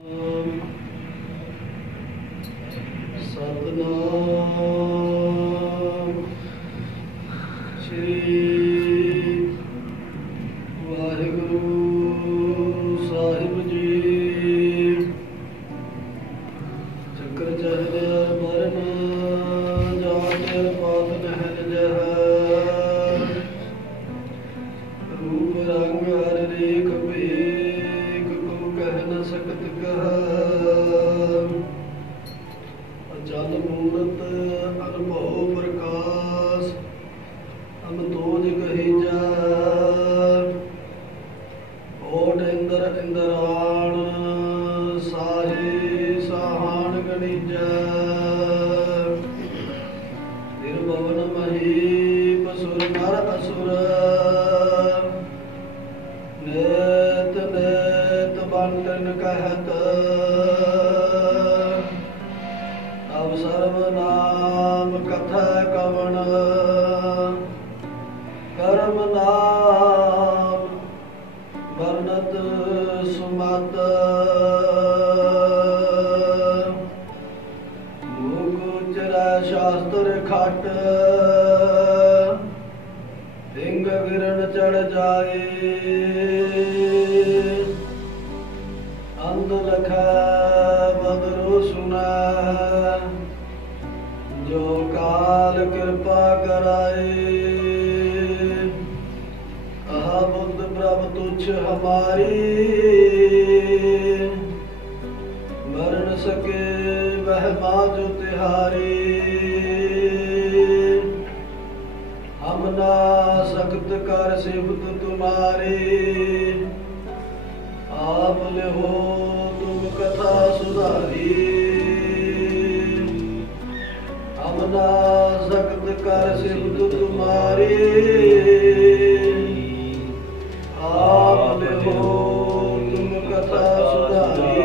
सतनाम श्री वाहिगुरु साहिब जी। चक्र चहल मरण जात पात नहर जह रूप रंग हर रेख भेख को कह न सकत कह। जल मूरत अनुभव प्रकाश अमतोज कही जा। ओट इंद्र इंद्राण साहे साहान गणिजा। निर्भवन महीप सुर नर असुर नेत नेत बंटन कहत। अब सर्वनाम कथा कवण कर्म नाम वर्णत सुमत। मुकुचरा शास्त्र खट लिंग गिरण चढ़ जाए। अंध लख बदरो सुना जो काल कृपा कराए। कहा बुद्ध प्रभ तुच्छ हमारी मरण सके वह माँ जो तिहारी। हम ना सख्त कर सिफत तुम्हारी आप ले हो तुम कथा सुधारी। हमना सख्त कर सिफत तुम्हारी आप ले हो तुम कथा सुधारी।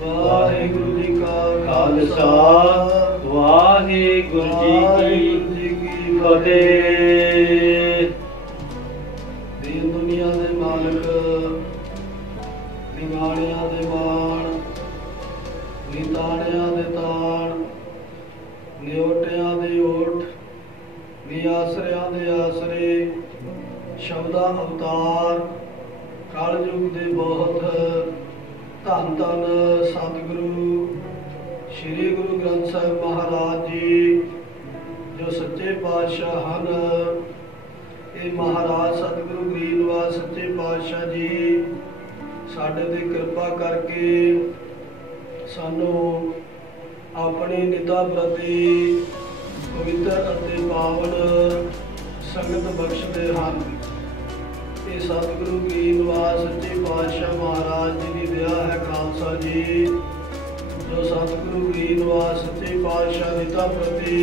वाहिगुरु जी का खालसा वाहिगुरु जी की फतेह। दीन दुनिया दे मालक निगाणियां दे मान निताणियां दे ताण निओटियां दे ओठ निआसरियां दे आसरे शब्दा अवतार कल युग दे बहुत धन धन सतगुरु श्री गुरु ग्रंथ साहिब महाराज जी जो सच्चे पातशाह हन। ये महाराज सतगुरु गरीब निवास सच्चे पातशाह जी साडे ते कृपा करके सानू अपनी निता प्रति पवित्र अते पावन संगत बख्शदे हन। ये सतगुरु गरीब निवास सच्चे पातशाह महाराज जी की दया है खालसा जी जो सतगुरु गरीब निवास सच्चे पातशाह निता प्रति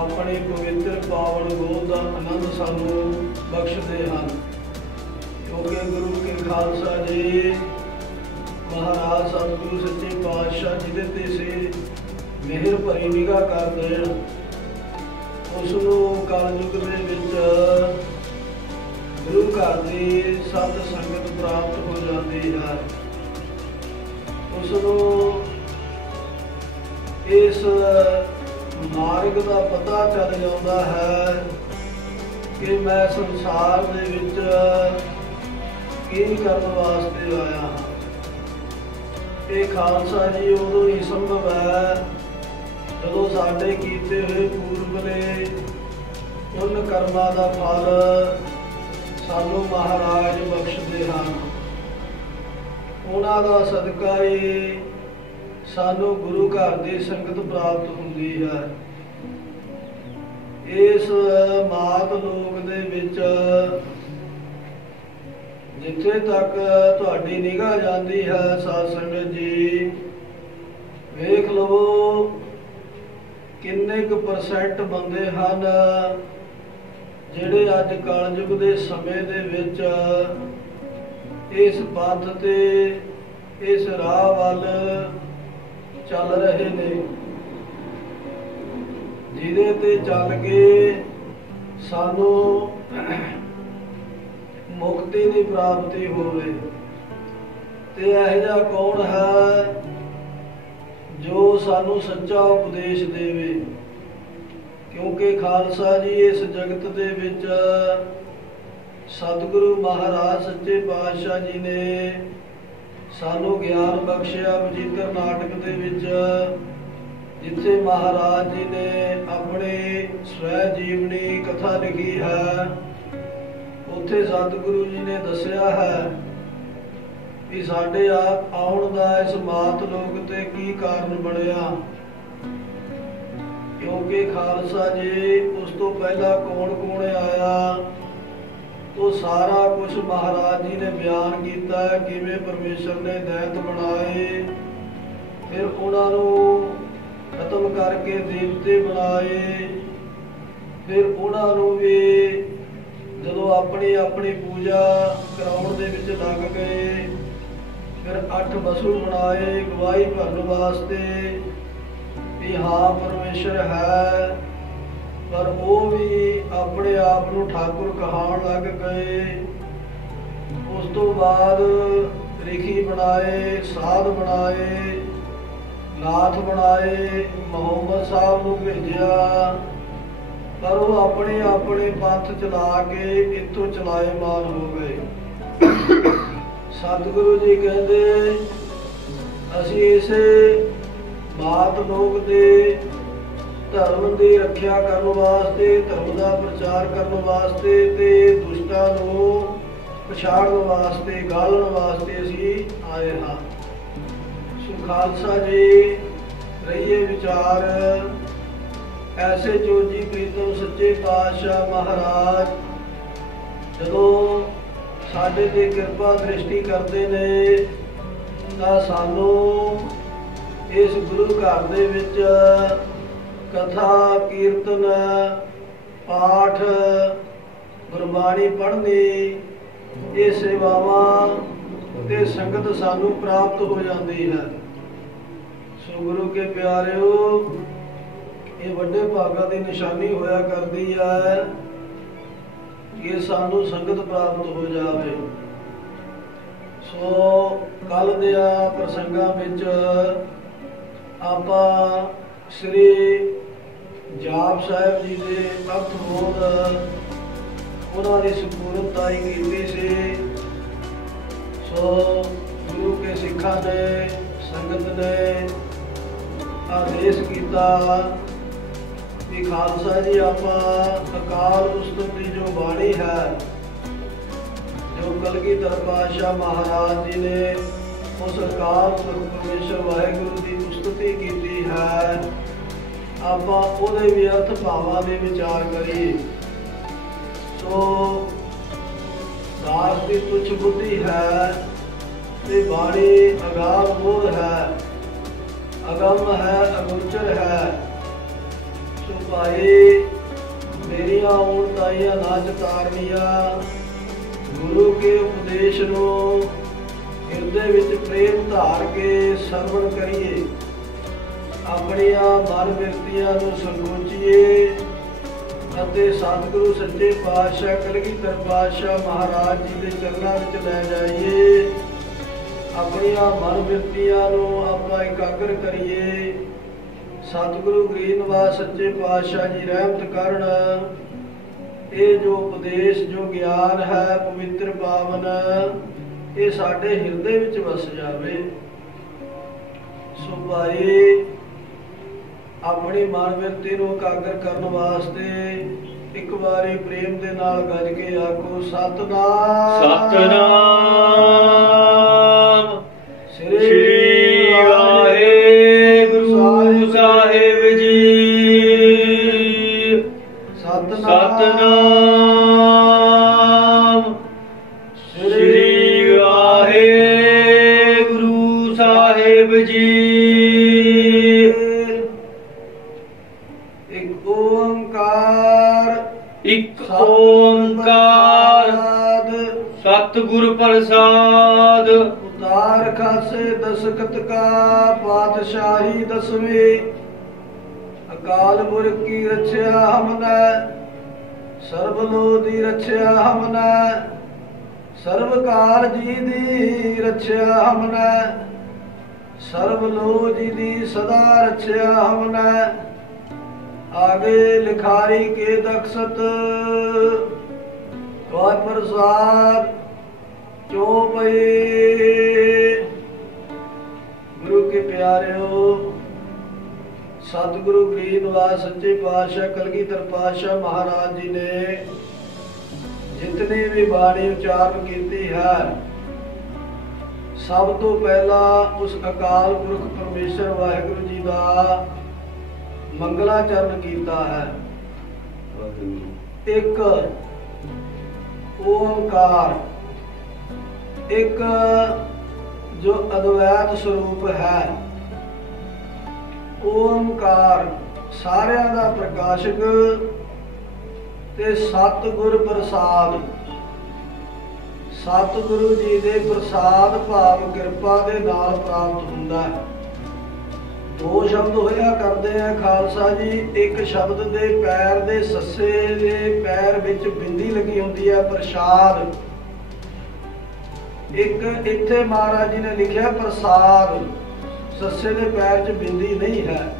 अपनी पवित्र पावन गोद का आनंद सानू बख्शदे हैं। क्योंकि गुरु के खालसा जी महाराज सतगुरु सच्चे पातशाह जिहदे ते से मेहर भरी निगाह कर देण उसनू कलयुग दे विच गुरु घर की सत संगत प्राप्त हो जाती है। उसनू इस मार्ग का पता चल जाता है कि मैं संसार दे विच की करने वास्ते आया हाँ। ये खालसा जी उदों ही संभव है जदों साडे कीते हुए पूर्वले उन कर्मां दा फल सानू महाराज बख्शदे हैं। उन्हां दा सदका ही सानू गुरु घर की संगत प्राप्त होंदी है। इस मात लोक दे विच जिथे तक तुहाडी निगाह जाती है साध संगत जी वेख लवो किन्ने क परसेंट बंदे हन जिहड़े अज कलयुग दे समय दे विच इस पथ ते इस राह वल चल रहे ने जिहदे ते चल के सानू ਮੁਕਤੀ ਦੀ ਪ੍ਰਾਪਤੀ ਹੋਵੇ। ਤੇ ਇਹੋ ਜਿਹਾ ਕੌਣ ਹੈ ਜੋ ਸਾਨੂੰ ਸੱਚਾ ਉਪਦੇਸ਼ ਦੇਵੇ? ਕਿਉਂਕਿ ਖਾਲਸਾ ਜੀ ਇਸ ਜਗਤ ਦੇ ਵਿੱਚ ਸਤਿਗੁਰੂ ਮਹਾਰਾਜ ਸੱਚੇ ਪਾਤਸ਼ਾਹ ਜੀ ਨੇ ਸਾਨੂੰ ਗਿਆਨ ਬਖਸ਼ਿਆ। ਵਜੀਕਰ ਨਾਟਕ ਦੇ ਵਿੱਚ ਜਿੱਥੇ ਮਹਾਰਾਜ ਜੀ ਨੇ ਆਪਣੀ ਸਵੈ ਜੀਵਨੀ ਕਥਾ ਲਿਖੀ ਹੈ, ਉੱਥੇ ਸਤਿਗੁਰੂ ਜੀ ਨੇ ਦੱਸਿਆ ਹੈ ਕਿ ਸਾਡੇ ਆਪ ਆਉਣ ਦਾ ਇਸ ਮਾਤ ਲੋਕ ਤੇ ਕੀ ਕਾਰਨ ਬਣਿਆ। ਕਿਉਂਕਿ ਖਾਲਸਾ ਜੀ ਉਸ ਤੋਂ ਪਹਿਲਾਂ ਕੌਣ ਕੌਣ ਆਇਆ, ਉਹ ਸਾਰਾ ਕੁਝ ਮਹਾਰਾਜ ਜੀ ਨੇ ਬਿਆਨ ਕੀਤਾ ਹੈ। ਕਿਵੇਂ ਪਰਮੇਸ਼ਰ ਨੇ ਦੈਂਤ ਬਣਾਏ, ਫਿਰ ਉਹਨਾਂ ਨੂੰ ਖਤਮ ਕਰਕੇ ਦੇਵਤੇ ਬਣਾਏ, ਫਿਰ ਉਹਨਾਂ ਨੂੰ ਵੀ ਜਦੋਂ ਆਪਣੀ ਆਪਣੀ ਪੂਜਾ ਕਰਾਉਣ ਦੇ ਵਿੱਚ ਲੱਗ ਗਏ, ਫਿਰ 8 ਵਸੂ ਬਣਾਏ ਗਵਾਹੀ ਭਰਨ ਵਾਸਤੇ ਵੀ ਹਾਂ ਪਰਮੇਸ਼ਰ ਹੈ। ਪਰ ਉਹ ਵੀ ਆਪਣੇ ਆਪ ਨੂੰ ਠਾਕੁਰ ਕਹਾਉਣ ਲੱਗ ਗਏ। ਉਸ ਤੋਂ ਬਾਅਦ ਰਿਖੀ ਬਣਾਏ, ਸਾਧ ਬਣਾਏ, ਨਾਥ ਬਣਾਏ, ਮੁਹੰਮਦ ਸਾਹਿਬ ਨੂੰ ਭੇਜਿਆ। ਪਰ ਉਹ ਆਪਣੇ ਆਪਣੇ ਪੰਥ ਚਲਾ ਕੇ ਇੱਥੋਂ ਚਲਾਏਮਾਨ ਹੋ ਗਏ। ਸਤਿਗੁਰੂ ਜੀ ਕਹਿੰਦੇ ਅਸੀਂ ਇਸੇ ਮਾਤ ਲੋਕ ਦੇ ਧਰਮ ਦੀ ਰੱਖਿਆ ਕਰਨ ਵਾਸਤੇ, ਧਰਮ ਦਾ ਪ੍ਰਚਾਰ ਕਰਨ ਵਾਸਤੇ ਤੇ ਦੁਸ਼ਟਾਂ ਨੂੰ ਪਛਾੜਨ ਵਾਸਤੇ, ਗਾਲਣ ਵਾਸਤੇ ਅਸੀਂ ਆਏ ਹਾਂ। ਸੋ ਖਾਲਸਾ ਜੀ ਰਹੀਏ ਵਿਚਾਰ ਐਸੇ ਜੋਜੀ ਪ੍ਰੀਤਮ ਸੱਚੇ ਪਾਤਸ਼ਾਹ ਮਹਾਰਾਜ ਜਦੋਂ ਸਾਡੇ ਤੇ ਕਿਰਪਾ ਦ੍ਰਿਸ਼ਟੀ ਕਰਦੇ ਨੇ ਤਾਂ ਸਾਨੂੰ ਇਸ ਗੁਰੂ ਘਰ ਦੇ ਵਿੱਚ ਕਥਾ, ਕੀਰਤਨ, ਪਾਠ, ਗੁਰਬਾਣੀ ਪੜ੍ਹਨੀ, ਇਹ ਸੇਵਾਵਾਂ ਤੇ ਸੰਗਤ ਸਾਨੂੰ ਪ੍ਰਾਪਤ ਹੋ ਜਾਂਦੀ ਹੈ। ਸੋ ਗੁਰੂ ਕੇ ਪਿਆਰਿਓ, ਇਹ ਵੱਡੇ ਭਾਗਾਂ ਦੀ ਨਿਸ਼ਾਨੀ ਹੋਇਆ ਕਰਦੀ ਹੈ ਕਿ ਸਾਨੂੰ ਸੰਗਤ ਪ੍ਰਾਪਤ ਹੋ ਜਾਵੇ। ਸੋ ਕੱਲ ਦੇ ਪ੍ਰਸੰਗਾਂ ਵਿੱਚ ਆਪਾਂ ਸ੍ਰੀ ਜਾਪ ਸਾਹਿਬ ਜੀ ਦੇ ਅਰਥ ਬੋਧ ਉਹਨਾਂ ਦੀ ਸੰਪੂਰਨਤਾਈ ਕੀਤੀ ਸੀ। ਸੋ ਗੁਰੂ ਕੇ ਸਿੱਖਾਂ ਨੇ, ਸੰਗਤ ਨੇ ਆਦੇਸ਼ ਕੀਤਾ ਕਿ ਖਾਲਸਾ ਜੀ ਆਪਾਂ ਅਕਾਲ ਉਸਤਤ ਦੀ ਜੋ ਬਾਣੀ ਹੈ, ਜੋ ਕਲਗੀਧਰ ਪਾਤਸ਼ਾਹ ਮਹਾਰਾਜ ਜੀ ਨੇ ਉਸ ਅਕਾਲ ਪੁਰਖ ਪਰਮੇਸ਼ਰ ਵਾਹਿਗੁਰੂ ਦੀ ਉਸਤਤੀ ਕੀਤੀ ਹੈ, ਆਪਾਂ ਉਹਦੇ ਵੀ ਅਰਥ ਭਾਵਾਂ ਦੇ ਵਿਚਾਰ ਕਰੀਏ। ਸੋ ਦਾਸ ਦੀ ਤੁਛ ਬੁੱਧੀ ਹੈ ਤੇ ਬਾਣੀ ਅਗਾਧ ਬੋਧ ਹੈ, ਅਗਮ ਹੈ, ਅਗੋਚਰ ਹੈ। ਸੋ ਭਾਈ ਮੇਰੀਆਂ ਹੁਣ ਤਾਈਆਂ ਨਾ ਚਤਾਰਨੀਆਂ, ਗੁਰੂ ਕੇ ਉਪਦੇਸ਼ ਨੂੰ ਹਿਰਦੇ ਵਿੱਚ ਪ੍ਰੇਮ ਧਾਰ ਕੇ ਸਰਵਣ ਕਰੀਏ, ਆਪਣੀਆਂ ਮਨ ਬਿਰਤੀਆਂ ਨੂੰ ਸੰਕੋਚੀਏ ਅਤੇ ਸਤਿਗੁਰੂ ਸੱਚੇ ਪਾਤਸ਼ਾਹ ਕਲਗੀਧਰ ਪਾਤਸ਼ਾਹ ਮਹਾਰਾਜ ਜੀ ਦੇ ਚਰਨਾਂ ਵਿੱਚ ਲੈ ਜਾਈਏ। ਆਪਣੀਆਂ ਮਨ ਬਿਰਤੀਆਂ ਨੂੰ ਆਪਾਂ ਇਕਾਗਰ ਕਰੀਏ। ਸਤਿਗੁਰੂ ਗਰੀਬ ਨਿਵਾਸ ਸੱਚੇ ਪਾਤਸ਼ਾਹ ਜੀ ਰਹਿਮਤ ਕਰਨ। ਇਹ ਜੋ ਉਪਦੇਸ਼, ਜੋ ਗਿਆਨ ਹੈ ਪਵਿੱਤਰ ਪਾਵਨ, ਇਹ ਸਾਡੇ ਹਿਰਦੇ ਵਿੱਚ ਵਸ ਜਾਵੇ। ਸੋ ਭਾਈ ਆਪਣੀ ਮਨ ਬਿਰਤੀ ਨੂੰ ਇਕਾਗਰ ਕਰਨ ਵਾਸਤੇ ਇੱਕ ਵਾਰੀ ਪ੍ਰੇਮ ਦੇ ਨਾਲ ਗੱਜ ਕੇ ਆਖੋ ਸਤਿਨਾਮ ਸਤਿਨਾਮ। ਸ੍ਰੀ ਵਾਹਿਗੁਰੂ ਸਾਹਿਬ ਜੀ। ਸਤਿਨਾਮ। ਸ੍ਰੀ ਵਾਹਿਗੁਰੂ ਸਾਹਿਬ ਜੀ। ਇੱਕ ਓੰਕਾਰ, ਇੱਕ ਓੰਕਾਰ, ਸਤਿਗੁਰ ਪ੍ਰਸਾਦ। ਉਤਾਰ ਖਾਸੇ ਦਸਕਤ ਕਾ ਪਾਤਸ਼ਾਹੀ ਦਸਵੇਂ। ਅਕਾਲ ਪੁਰਖ ਕੀ ਰਛਿਆ ਹਮਨੈ, ਸਰਬ ਲੋਕ ਦੀ ਰਛਿਆ ਹਮਨੈ। ਸਰਬ ਕਾਲ ਜੀ ਦੀ ਰਛਿਆ ਹਮਨੈ, ਸਰਬ ਲੋ ਜੀ ਦੀ ਸਦਾ ਰਛਿਆ ਹਮਨੈ। ਆਗੇ ਲਿਖਾਰੀ ਕੇ ਦਕਸ਼ਤ, ਤਵਾਰ ਪ੍ਰਸਾਦ ਕਿਉ ਪਏ। ਗੁਰੂ ਕੇ ਪਿਆਰਿਓ, ਸਤਿਗੁਰੂ ਗਰੀਬ ਨਿਵਾਸ ਸੱਚੇ ਪਾਤਸ਼ਾਹ ਕਲਗੀਧਰ ਪਾਤਸ਼ਾਹ ਮਹਾਰਾਜ ਜੀ ਨੇ ਜਿਤਨੀ ਵੀ ਬਾਣੀ ਉਚਾਰਨ ਕੀਤੀ ਹੈ, ਸਭ ਤੋਂ ਪਹਿਲਾਂ ਉਸ ਅਕਾਲ ਪੁਰਖ ਪਰਮੇਸ਼ਰ ਵਾਹਿਗੁਰੂ ਜੀ ਦਾ ਮੰਗਲਾਚਰਨ ਕੀਤਾ ਹੈ। ਇੱਕ ਓੰਕਾਰ, ਇੱਕ ਜੋ ਅਦਵੈਤ ਸਰੂਪ ਹੈ। ਓੰਕਾਰ ਸਾਰਿਆਂ ਦਾ ਪ੍ਰਕਾਸ਼ਕ ਤੇ ਸਤਿਗੁਰ ਪ੍ਰਸਾਦ। ਸਤਿਗੁਰੂ ਜੀ ਦੇ ਪ੍ਰਸਾਦ ਭਾਵ ਕਿਰਪਾ ਦੇ ਨਾਲ ਪ੍ਰਾਪਤ ਹੁੰਦਾ ਹੈ। ਦੋ ਸ਼ਬਦ ਹੋਇਆ ਕਰਦੇ ਆ ਖਾਲਸਾ ਜੀ। ਇੱਕ ਸ਼ਬਦ ਦੇ ਪੈਰ ਦੇ ਸੱਸੇ ਦੇ ਪੈਰ ਵਿੱਚ ਬਿੰਦੀ ਲੱਗੀ ਹੁੰਦੀ ਹੈ, ਪ੍ਰਸਾਦ। ਇੱਕ ਇੱਥੇ ਮਹਾਰਾਜ ਜੀ ਨੇ ਲਿਖਿਆ ਪ੍ਰਸਾਦ, ਸੱਸੇ ਦੇ ਪੈਰ 'ਚ ਬਿੰਦੀ ਨਹੀਂ ਹੈ।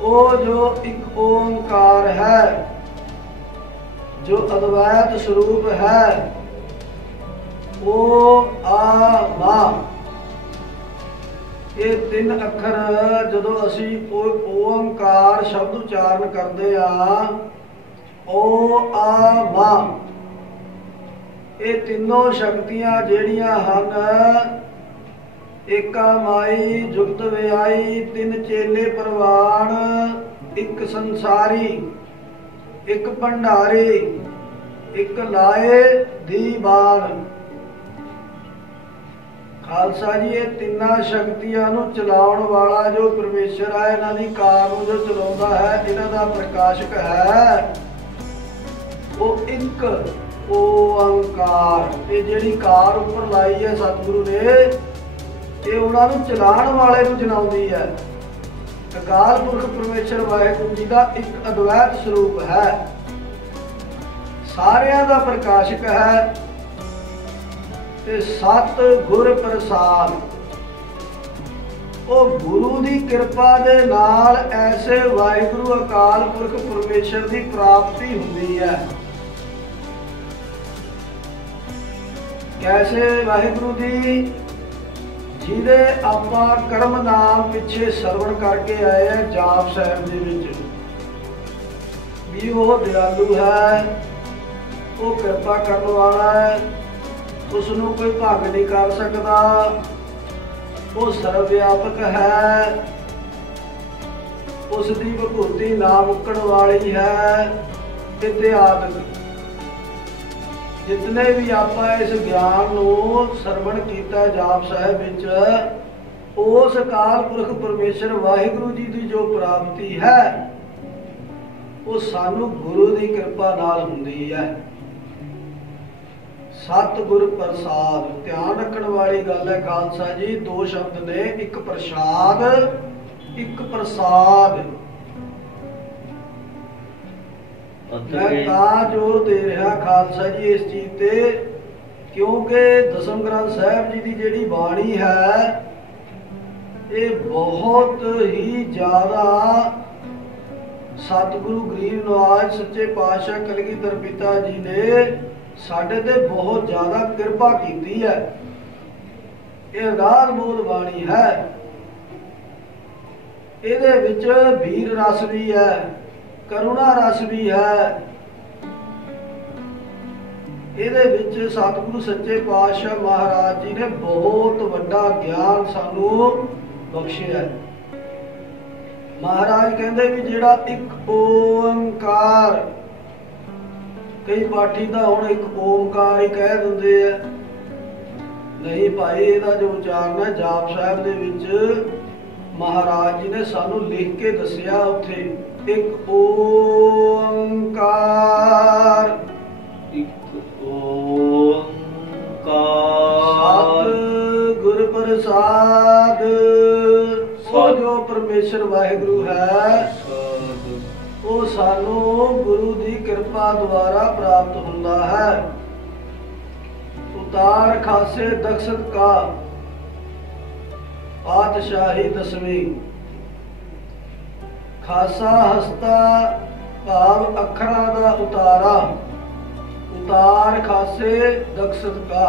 ਉਹ ਜੋ ਇੱਕ ਓੰਕਾਰ ਹੈ, ਜੋ ਅਦਵੈਤ ਸਰੂਪ ਹੈ, ਉਹ ਆ ਵਾ। ਇਹ ਤਿੰਨ ਅੱਖਰ ਜਦੋਂ ਅਸੀਂ ਓੰਕਾਰ ਸ਼ਬਦ ਉਚਾਰਨ ਕਰਦੇ ਆ, ਓ ਆ ਵਾ, ਇਹ ਤਿੰਨੋਂ ਸ਼ਕਤੀਆਂ ਜਿਹੜੀਆਂ ਹਨ, ਏਕਾ ਮਾਈ ਜੁਗਤ ਵਿਆਈ, ਤਿੰਨ ਚੇਲੇ ਪ੍ਰਵਾਨ, ਇੱਕ ਸੰਸਾਰੀ, ਇੱਕ ਭੰਡਾਰੀ, ਇੱਕ ਲਾਏ ਦੀਵਾਨ। ਖਾਲਸਾ ਜੀ, ਇਹ ਤਿੰਨਾਂ ਸ਼ਕਤੀਆਂ ਨੂੰ ਚਲਾਉਣ ਵਾਲਾ ਜੋ ਪਰਮੇਸ਼ਰ ਹੈ, ਇਹਨਾਂ ਦੀ ਕਾਰ ਨੂੰ ਜੋ ਚਲਾਉਂਦਾ ਹੈ, ਇਹਨਾਂ ਦਾ ਪ੍ਰਕਾਸ਼ਕ ਹੈ ਉਹ ਇੱਕ ਓੰਕਾਰ। ਇਹ ਜਿਹੜੀ ਕਾਰ ਉੱਪਰ ਲਾਈ ਹੈ ਸਤਿਗੁਰੂ ਨੇ, ਇਹ ਉਹਨਾਂ ਨੂੰ ਚਲਾਉਣ ਵਾਲੇ ਨੂੰ ਜਨਾਉਂਦੀ ਹੈ। ਅਕਾਲ ਪੁਰਖ ਪਰਮੇਸ਼ਰ ਵਾਹਿਗੁਰੂ ਜੀ ਦਾ ਇੱਕ ਅਦਵੈਤ ਸਰੂਪ ਹੈ, ਸਾਰਿਆਂ ਦਾ ਪ੍ਰਕਾਸ਼ਕ ਹੈ ਤੇ ਸਤਿਗੁਰ ਪ੍ਰਸਾਦ। ਉਹ ਗੁਰੂ ਦੀ ਕਿਰਪਾ ਦੇ ਨਾਲ ਐਸੇ ਵਾਹਿਗੁਰੂ ਅਕਾਲ ਪੁਰਖ ਪਰਮੇਸ਼ਰ ਦੀ ਪ੍ਰਾਪਤੀ ਹੁੰਦੀ ਹੈ। ਕੈਸੇ ਵਾਹਿਗੁਰੂ ਦੀ, ਜਿਹਦੇ ਆਪਾਂ ਕਰਮ ਨਾਮ ਪਿੱਛੇ ਸਰਵਣ ਕਰਕੇ ਆਏ ਆ ਜਾਪ ਸਾਹਿਬ ਦੇ ਵਿੱਚ, ਵੀ ਉਹ ਦਿਆਲੂ ਹੈ, ਉਹ ਕਿਰਪਾ ਕਰਨ ਵਾਲਾ ਹੈ, ਉਸ ਨੂੰ ਕੋਈ ਭੰਗ ਨਹੀਂ ਕਰ ਸਕਦਾ, ਉਹ ਸਰਵ ਵਿਆਪਕ ਹੈ, ਉਸ ਦੀ ਵਿਭੂਤੀ ਨਾ ਮੁੱਕਣ ਵਾਲੀ ਹੈ। ਇਤਿਆਦਿਕ ਜਿਤਨੇ ਵੀ ਆਪਾਂ ਇਸ ਗਿਆਨ ਨੂੰ ਸਰਵਣ ਕੀਤਾ ਜਾਪ ਸਾਹਿਬ ਵਿੱਚ, ਉਸ ਅਕਾਲ ਪੁਰਖ ਪਰਮੇਸ਼ਰ ਵਾਹਿਗੁਰੂ ਜੀ ਦੀ ਜੋ ਪ੍ਰਾਪਤੀ ਹੈ, ਉਹ ਸਾਨੂੰ ਗੁਰੂ ਦੀ ਕਿਰਪਾ ਨਾਲ ਹੁੰਦੀ ਹੈ। ਸਤਿਗੁਰ ਪ੍ਰਸਾਦ, ਧਿਆਨ ਰੱਖਣ ਵਾਲੀ ਗੱਲ ਹੈ ਖਾਲਸਾ ਜੀ। ਦੋ ਸ਼ਬਦ ਨੇ, ਇੱਕ ਪ੍ਰਸਾਦ, ਇੱਕ ਪ੍ਰਸਾਦ। ਮੈਂ ਤਾਂ ਜ਼ੋਰ ਦੇ ਰਿਹਾ ਖਾਲਸਾ ਜੀ ਇਸ ਚੀਜ਼ ਤੇ, ਕਿਉਂਕਿ ਦਸਮ ਗ੍ਰੰਥ ਸਾਹਿਬ ਜੀ ਦੀ ਜਿਹੜੀ ਬਾਣੀ ਹੈ, ਇਹ ਬਹੁਤ ਹੀ ਜ਼ਿਆਦਾ ਸਤਿਗੁਰੂ ਗਰੀਬ ਨਿਵਾਜ ਸੱਚੇ ਪਾਤਸ਼ਾਹ ਕਲਗੀਧਰ ਪਿਤਾ ਜੀ ਨੇ ਸਾਡੇ ਤੇ ਬਹੁਤ ਜ਼ਿਆਦਾ ਕਿਰਪਾ ਕੀਤੀ ਹੈ। ਇਹ ਅਗਾਧ ਬੋਧ ਬਾਣੀ ਹੈ। ਇਹਦੇ ਵਿੱਚ ਵੀਰ ਰਸ ਵੀ ਹੈ, ਕਰੁਣਾ ਰਸ ਵੀ ਹੈ। ਇਹਦੇ ਵਿੱਚ ਸਤਿਗੁਰੂ ਸੱਚੇ ਪਾਤਸ਼ਾਹ ਮਹਾਰਾਜ ਜੀ ਨੇ ਬਹੁਤ ਵੱਡਾ ਗਿਆਨ ਸਾਨੂੰ ਬਖਸ਼ਿਆ ਹੈ। ਮਹਾਰਾਜ ਕਹਿੰਦੇ ਵੀ ਜਿਹੜਾ ਇੱਕ ਓੰਕਾਰ, ਕਈ ਪਾਠੀ ਤਾਂ ਹੁਣ ਇੱਕ ਓੰਕਾਰ ਹੀ ਕਹਿ ਦਿੰਦੇ ਆ। ਨਹੀਂ ਭਾਈ, ਇਹਦਾ ਜੋ ਉਚਾਰਨ ਹੈ ਜਾਪ ਸਾਹਿਬ ਦੇ ਵਿੱਚ ਮਹਾਰਾਜ ਜੀ ਨੇ ਸਾਨੂੰ ਲਿਖ ਕੇ ਦੱਸਿਆ ਉੱਥੇ, ਇੱਕ ਓੰਕਾਰ, ਇੱਕ ਓੰਕਾਰ, ਸਤਿਗੁਰ ਪ੍ਰਸਾਦ। ਉਹ ਜੋ ਪਰਮੇਸ਼ਰ ਵਾਹਿਗੁਰੂ ਹੈ, ਉਹ ਸਾਨੂੰ ਗੁਰੂ ਦੀ ਕਿਰਪਾ ਦੁਆਰਾ ਪ੍ਰਾਪਤ ਹੁੰਦਾ ਹੈ। उतार खासे दक्षत का पातशाही दसवीं। खासा हस्ता भाव अखरा दा उतारा, उतार खासे दक्षत का।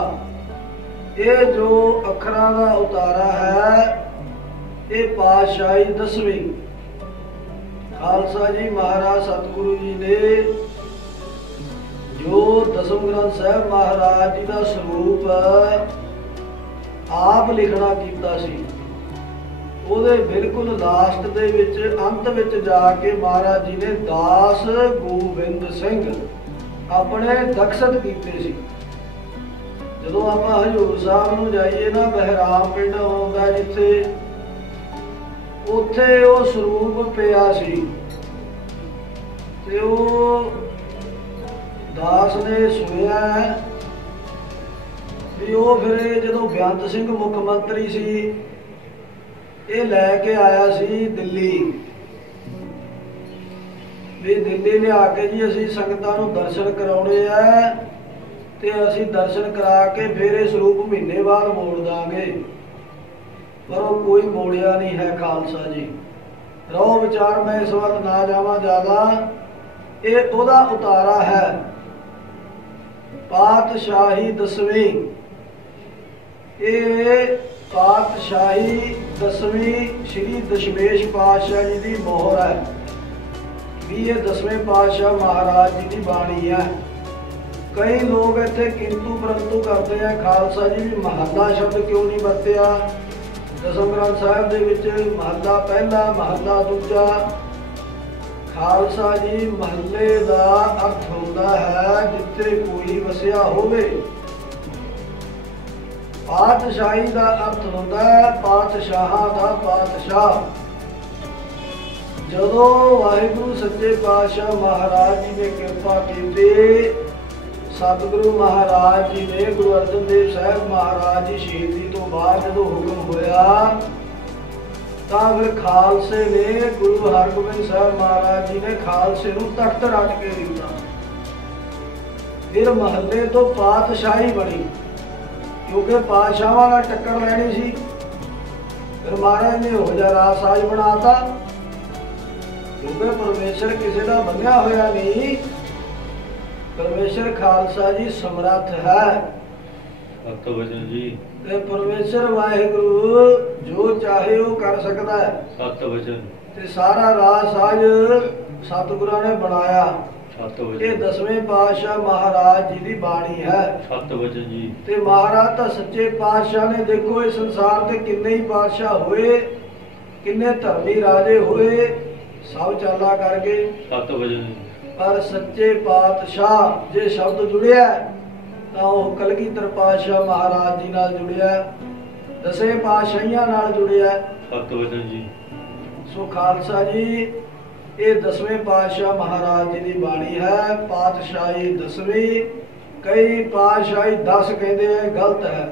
ये जो अखरा दा उतारा है ये पातशाही दसवीं। खालसा जी महाराज सतगुरु जी ने जो दसम ग्रंथ साहब महाराज जी का स्वरूप आप लिखना कीता सी, ਉਹਦੇ ਬਿਲਕੁਲ ਲਾਸਟ ਦੇ ਵਿੱਚ ਅੰਤ ਵਿੱਚ ਜਾ ਕੇ ਮਹਾਰਾਜ ਜੀ ਨੇ ਦਾਸ ਗੋਬਿੰਦ ਸਿੰਘ ਆਪਣੇ ਦਖਸ਼ਤ ਕੀਤੇ ਸੀ। ਜਦੋਂ ਆਪਾਂ ਹਜੂਰ ਸਾਹਿਬ ਨੂੰ ਜਾਈਏ ਨਾ, ਬਹਿਰਾਮ ਪਿੰਡ ਆਉਂਦਾ ਜਿੱਥੇ, ਉੱਥੇ ਉਹ ਸਰੂਪ ਪਿਆ ਸੀ ਤੇ ਉਹ ਦਾਸ ਨੇ ਸੁਣਿਆ ਵੀ ਉਹ ਫਿਰ ਜਦੋਂ ਬੇਅੰਤ ਸਿੰਘ ਮੁੱਖ ਮੰਤਰੀ ਸੀ ਇਹ ਲੈ ਕੇ ਆਇਆ ਸੀ ਦਿੱਲੀ, ਵੀ ਦਿੱਲੀ ਲਿਆ ਕੇ ਜੀ ਅਸੀਂ ਸੰਗਤਾਂ ਨੂੰ ਦਰਸ਼ਨ ਕਰਾਉਣੇ ਆ ਤੇ ਅਸੀਂ ਦਰਸ਼ਨ ਕਰਾ ਕੇ ਫਿਰ ਇਹ ਸਰੂਪ ਮਹੀਨੇ ਬਾਅਦ ਮੋੜ ਦਾਂਗੇ। ਪਰ ਉਹ ਕੋਈ ਮੋੜਿਆ ਨਹੀਂ ਹੈ ਖਾਲਸਾ ਜੀ। ਰਹੋ ਵਿਚਾਰ, ਮੈਂ ਇਸ ਵੱਲ ਨਾ ਜਾਵਾਂ ਜ਼ਿਆਦਾ। ਇਹ ਉਹਦਾ ਉਤਾਰਾ ਹੈ ਪਾਤਸ਼ਾਹੀ ਦਸਵੀਂ। ਇਹ ਪਾਤਸ਼ਾਹੀ ਦਸਵੀਂ ਸ਼੍ਰੀ ਦਸ਼ਮੇਸ਼ ਪਾਤਸ਼ਾਹ ਜੀ ਦੀ ਮੋਹਰ ਹੈ ਵੀ ਇਹ ਦਸਵੇਂ ਪਾਤਸ਼ਾਹ ਮਹਾਰਾਜ ਜੀ ਦੀ ਬਾਣੀ ਹੈ। ਕਈ ਲੋਕ ਇੱਥੇ ਕਿੰਤੂ ਪਰੰਤੂ ਕਰਦੇ ਆ, ਖਾਲਸਾ ਜੀ ਵੀ ਮਹੱਲਾ ਸ਼ਬਦ ਕਿਉਂ ਨਹੀਂ ਵਰਤਿਆ ਦਸਮ ਗ੍ਰੰਥ ਸਾਹਿਬ ਦੇ ਵਿੱਚ? ਮਹੱਲਾ ਪਹਿਲਾ, ਮਹੱਲਾ ਦੂਜਾ। ਖਾਲਸਾ ਜੀ ਮਹੱਲੇ ਦਾ ਅਰਥ ਹੁੰਦਾ ਹੈ ਜਿੱਥੇ ਕੋਈ ਵਸਿਆ ਹੋਵੇ। ਪਾਤਸ਼ਾਹੀ ਦਾ ਅਰਥ ਹੁੰਦਾ ਹੈ ਪਾਤਸ਼ਾਹਾਂ ਦਾ ਪਾਤਸ਼ਾਹ। ਜਦੋਂ ਵਾਹਿਗੁਰੂ ਸੱਚੇ ਪਾਤਸ਼ਾਹ ਮਹਾਰਾਜ ਜੀ ਨੇ ਕਿਰਪਾ ਕੀਤੀ, ਸਤਿਗੁਰੂ ਮਹਾਰਾਜ ਜੀ ਨੇ ਗੁਰੂ ਅਰਜਨ ਦੇਵ ਸਾਹਿਬ ਮਹਾਰਾਜ ਜੀ ਸ਼ਹੀਦੀ ਤੋਂ ਬਾਅਦ ਜਦੋਂ ਹੁਕਮ ਹੋਇਆ ਤਾਂ ਫਿਰ ਖਾਲਸੇ ਨੇ ਗੁਰੂ ਹਰਗੋਬਿੰਦ ਸਾਹਿਬ ਮਹਾਰਾਜ ਜੀ ਨੇ ਖਾਲਸੇ ਨੂੰ ਤਖਤ ਰੱਖ ਕੇ ਦਿੱਤਾ। ਫਿਰ ਮਹੱਲੇ ਤੋਂ ਪਾਤਸ਼ਾਹੀ ਬਣੀ ਕਿਉਂਕਿ ਪਾਤਸ਼ਾਹਾਂ ਨਾਲ ਟੱਕਰ ਲੈਣੀ ਸੀ। ਫਿਰ ਮਹਾਰਾਜ ਨੇ ਉਹ ਜਿਹਾ ਰਾਜ ਸਾਜ ਬਣਾਤਾ ਕਿਉਂਕਿ ਪਰਮੇਸ਼ਰ ਕਿਸੇ ਦਾ ਬੰਨਿਆ ਹੋਇਆ ਨਹੀਂ। ਪਰਮੇਸ਼ਰ ਖਾਲਸਾ ਜੀ ਸਮਰੱਥ ਹੈ। ਸਤਿਵਚਨ ਜੀ। ਤੇ ਪਰਮੇਸ਼ਰ ਵਾਹਿਗੁਰੂ ਜੋ ਚਾਹੇ ਉਹ ਕਰ ਸਕਦਾ ਹੈ। ਸਤਿਵਚਨ। ਤੇ ਸਾਰਾ ਰਾਜ ਸਾਜ ਸਤਿਗੁਰਾਂ ਨੇ ਬਣਾਇਆ। ਸਤਿਵਚਨ। ਇਹ ਦਸਵੇਂ ਪਾਤਸ਼ਾਹ ਮਹਾਰਾਜ ਜੀ ਦੀ ਬਾਣੀ ਹੈ। ਸਤਿਵਚਨ ਜੀ। ਤੇ ਮਹਾਰਾਜ ਤਾਂ ਸੱਚੇ ਪਾਤਸ਼ਾਹ ਨੇ, ਦੇਖੋ ਇਹ ਸੰਸਾਰ ਤੇ ਕਿੰਨੇ ਹੀ ਪਾਤਸ਼ਾਹ ਹੋਏ, ਕਿੰਨੇ ਧਰਮੀ ਰਾਜੇ ਹੋਏ, ਸਭ ਚਾਲਾ ਕਰ ਗਏ। ਸਤਿਵਚਨ। ਪਰ ਸੱਚੇ ਪਾਤਸ਼ਾਹ ਜੇ ਸ਼ਬਦ ਜੁੜਿਆ ਤਾਂ ਉਹ ਕਲਗੀਧਰ ਪਾਤਸ਼ਾਹ ਮਹਾਰਾਜ ਜੀ ਨਾਲ ਜੁੜਿਆ, ਦਸੇ ਪਾਤਸ਼ਾਹੀਆਂ ਨਾਲ ਜੁੜਿਆ। ਸਤਿਵਚਨ ਜੀ। ਸੋ ਖਾਲਸਾ ਜੀ ਇਹ ਦਸਵੇਂ ਪਾਤਸ਼ਾਹ ਮਹਾਰਾਜ ਜੀ ਦੀ ਬਾਣੀ ਹੈ। ਪਾਤਸ਼ਾਹੀ ਦਸਵੀਂ, ਕਈ ਪਾਤਸ਼ਾਹੀ 10 ਕਹਿੰਦੇ ਆ, ਗਲਤ ਹੈ।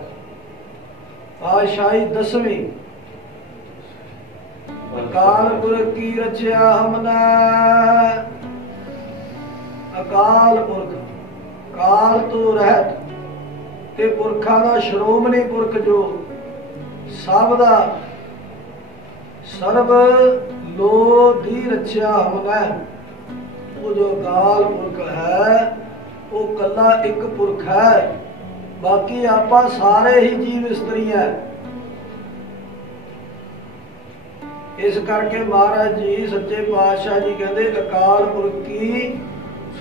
ਪਾਤਸ਼ਾਹੀ ਦਸਵੀਂ। ਅਕਾਲ ਪੁਰਖ ਕੀ ਰਚਿਆ ਹਮਨੇ, ਅਕਾਲ ਪੁਰਖ ਕਾਲ ਤੋਂ ਰਹਿਤ ਤੇ ਪੁਰਖਾਂ ਦਾ ਸ਼੍ਰੋਮਣੀ ਪੁਰਖ ਜੋ ਸਭ ਦਾ ਸਰਬ ਲੋ ਦੀ ਰੱਖਿਆ ਹਮਨੇ। ਉਹ ਜੋ ਅਕਾਲ ਪੁਰਖ ਹੈ ਉਹ ਕੱਲਾ ਇੱਕ ਪੁਰਖ ਹੈ, ਬਾਕੀ ਆਪਾਂ ਸਾਰੇ ਹੀ ਜੀਵ ਇਸਤਰੀ ਹੈ। ਇਸ ਕਰਕੇ ਮਹਾਰਾਜ ਜੀ ਸੱਚੇ ਪਾਤਸ਼ਾਹ ਜੀ ਕਹਿੰਦੇ ਅਕਾਲ ਪੁਰਖ ਕੀ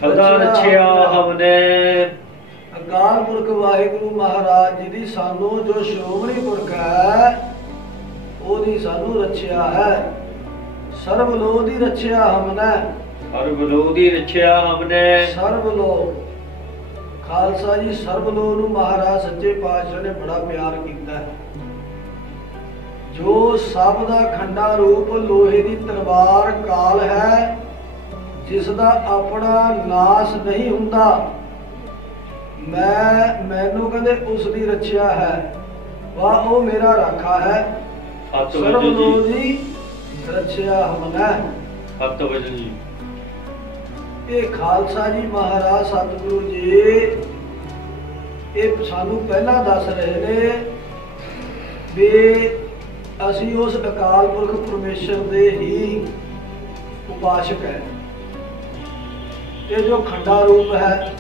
ਸਦਾ ਰੱਖਿਆ ਹਮਨੇ। ਅਕਾਲ ਪੁਰਖ ਵਾਹਿਗੁਰੂ ਮਹਾਰਾਜ ਜੀ ਦੀ ਸਾਨੂੰ ਜੋ ਸ਼੍ਰੋਮਣੀ ਪੁਰਖ ਹੈ ਉਹਦੀ ਸਾਨੂੰ ਰੱਖਿਆ ਹੈ। ਸਰਬ ਲੋ ਦੀ ਰੱਖਿਆ ਹਮਨੇ। ਸਰਬ ਲੋ ਦੀ ਰੱਖਿਆ ਹਮਨੇ। ਸਰਬ ਲੋ ਖਾਲਸਾ ਜੀ, ਸਰਬ ਲੋ ਨੂੰ ਮਹਾਰਾਜ ਸੱਚੇ ਪਾਤਸ਼ਾਹ ਨੇ ਬੜਾ ਪਿਆਰ ਕੀਤਾ ਹੈ। ਜੋ ਸਭ ਦਾ ਖੰਡਾ ਰੂਪ ਲੋਹੇ ਦੀ ਤਲਵਾਰ ਕਾਲ ਹੈ, ਜਿਸ ਦਾ ਆਪਣਾ ਨਾਸ ਨਹੀਂ ਹੁੰਦਾ, ਮੈਨੂੰ ਕਹਿੰਦੇ ਉਸ ਦੀ ਰੱਖਿਆ ਹੈ। ਵਾਹ ਉਹ ਮੇਰਾ ਰਾਖਾ ਹੈ। ਸਰਬ ਲੋ ਦੀ ਰੱਖਿਆ ਹਮਨੇ। ਸਤਿਵਚਨ ਜੀ। ਇਹ ਖਾਲਸਾ ਜੀ ਮਹਾਰਾਜ ਸਤਿਗੁਰੂ ਜੀ ਇਹ ਸਾਨੂੰ ਪਹਿਲਾਂ ਦੱਸ ਰਹੇ ਨੇ ਵੀ ਅਸੀਂ ਉਸ ਅਕਾਲ ਪੁਰਖ ਪਰਮੇਸ਼ਰ ਦੇ ਹੀ ਉਪਾਸ਼ਕ ਹੈ। ਇਹ ਜੋ ਖੰਡਾ ਰੂਪ ਹੈ,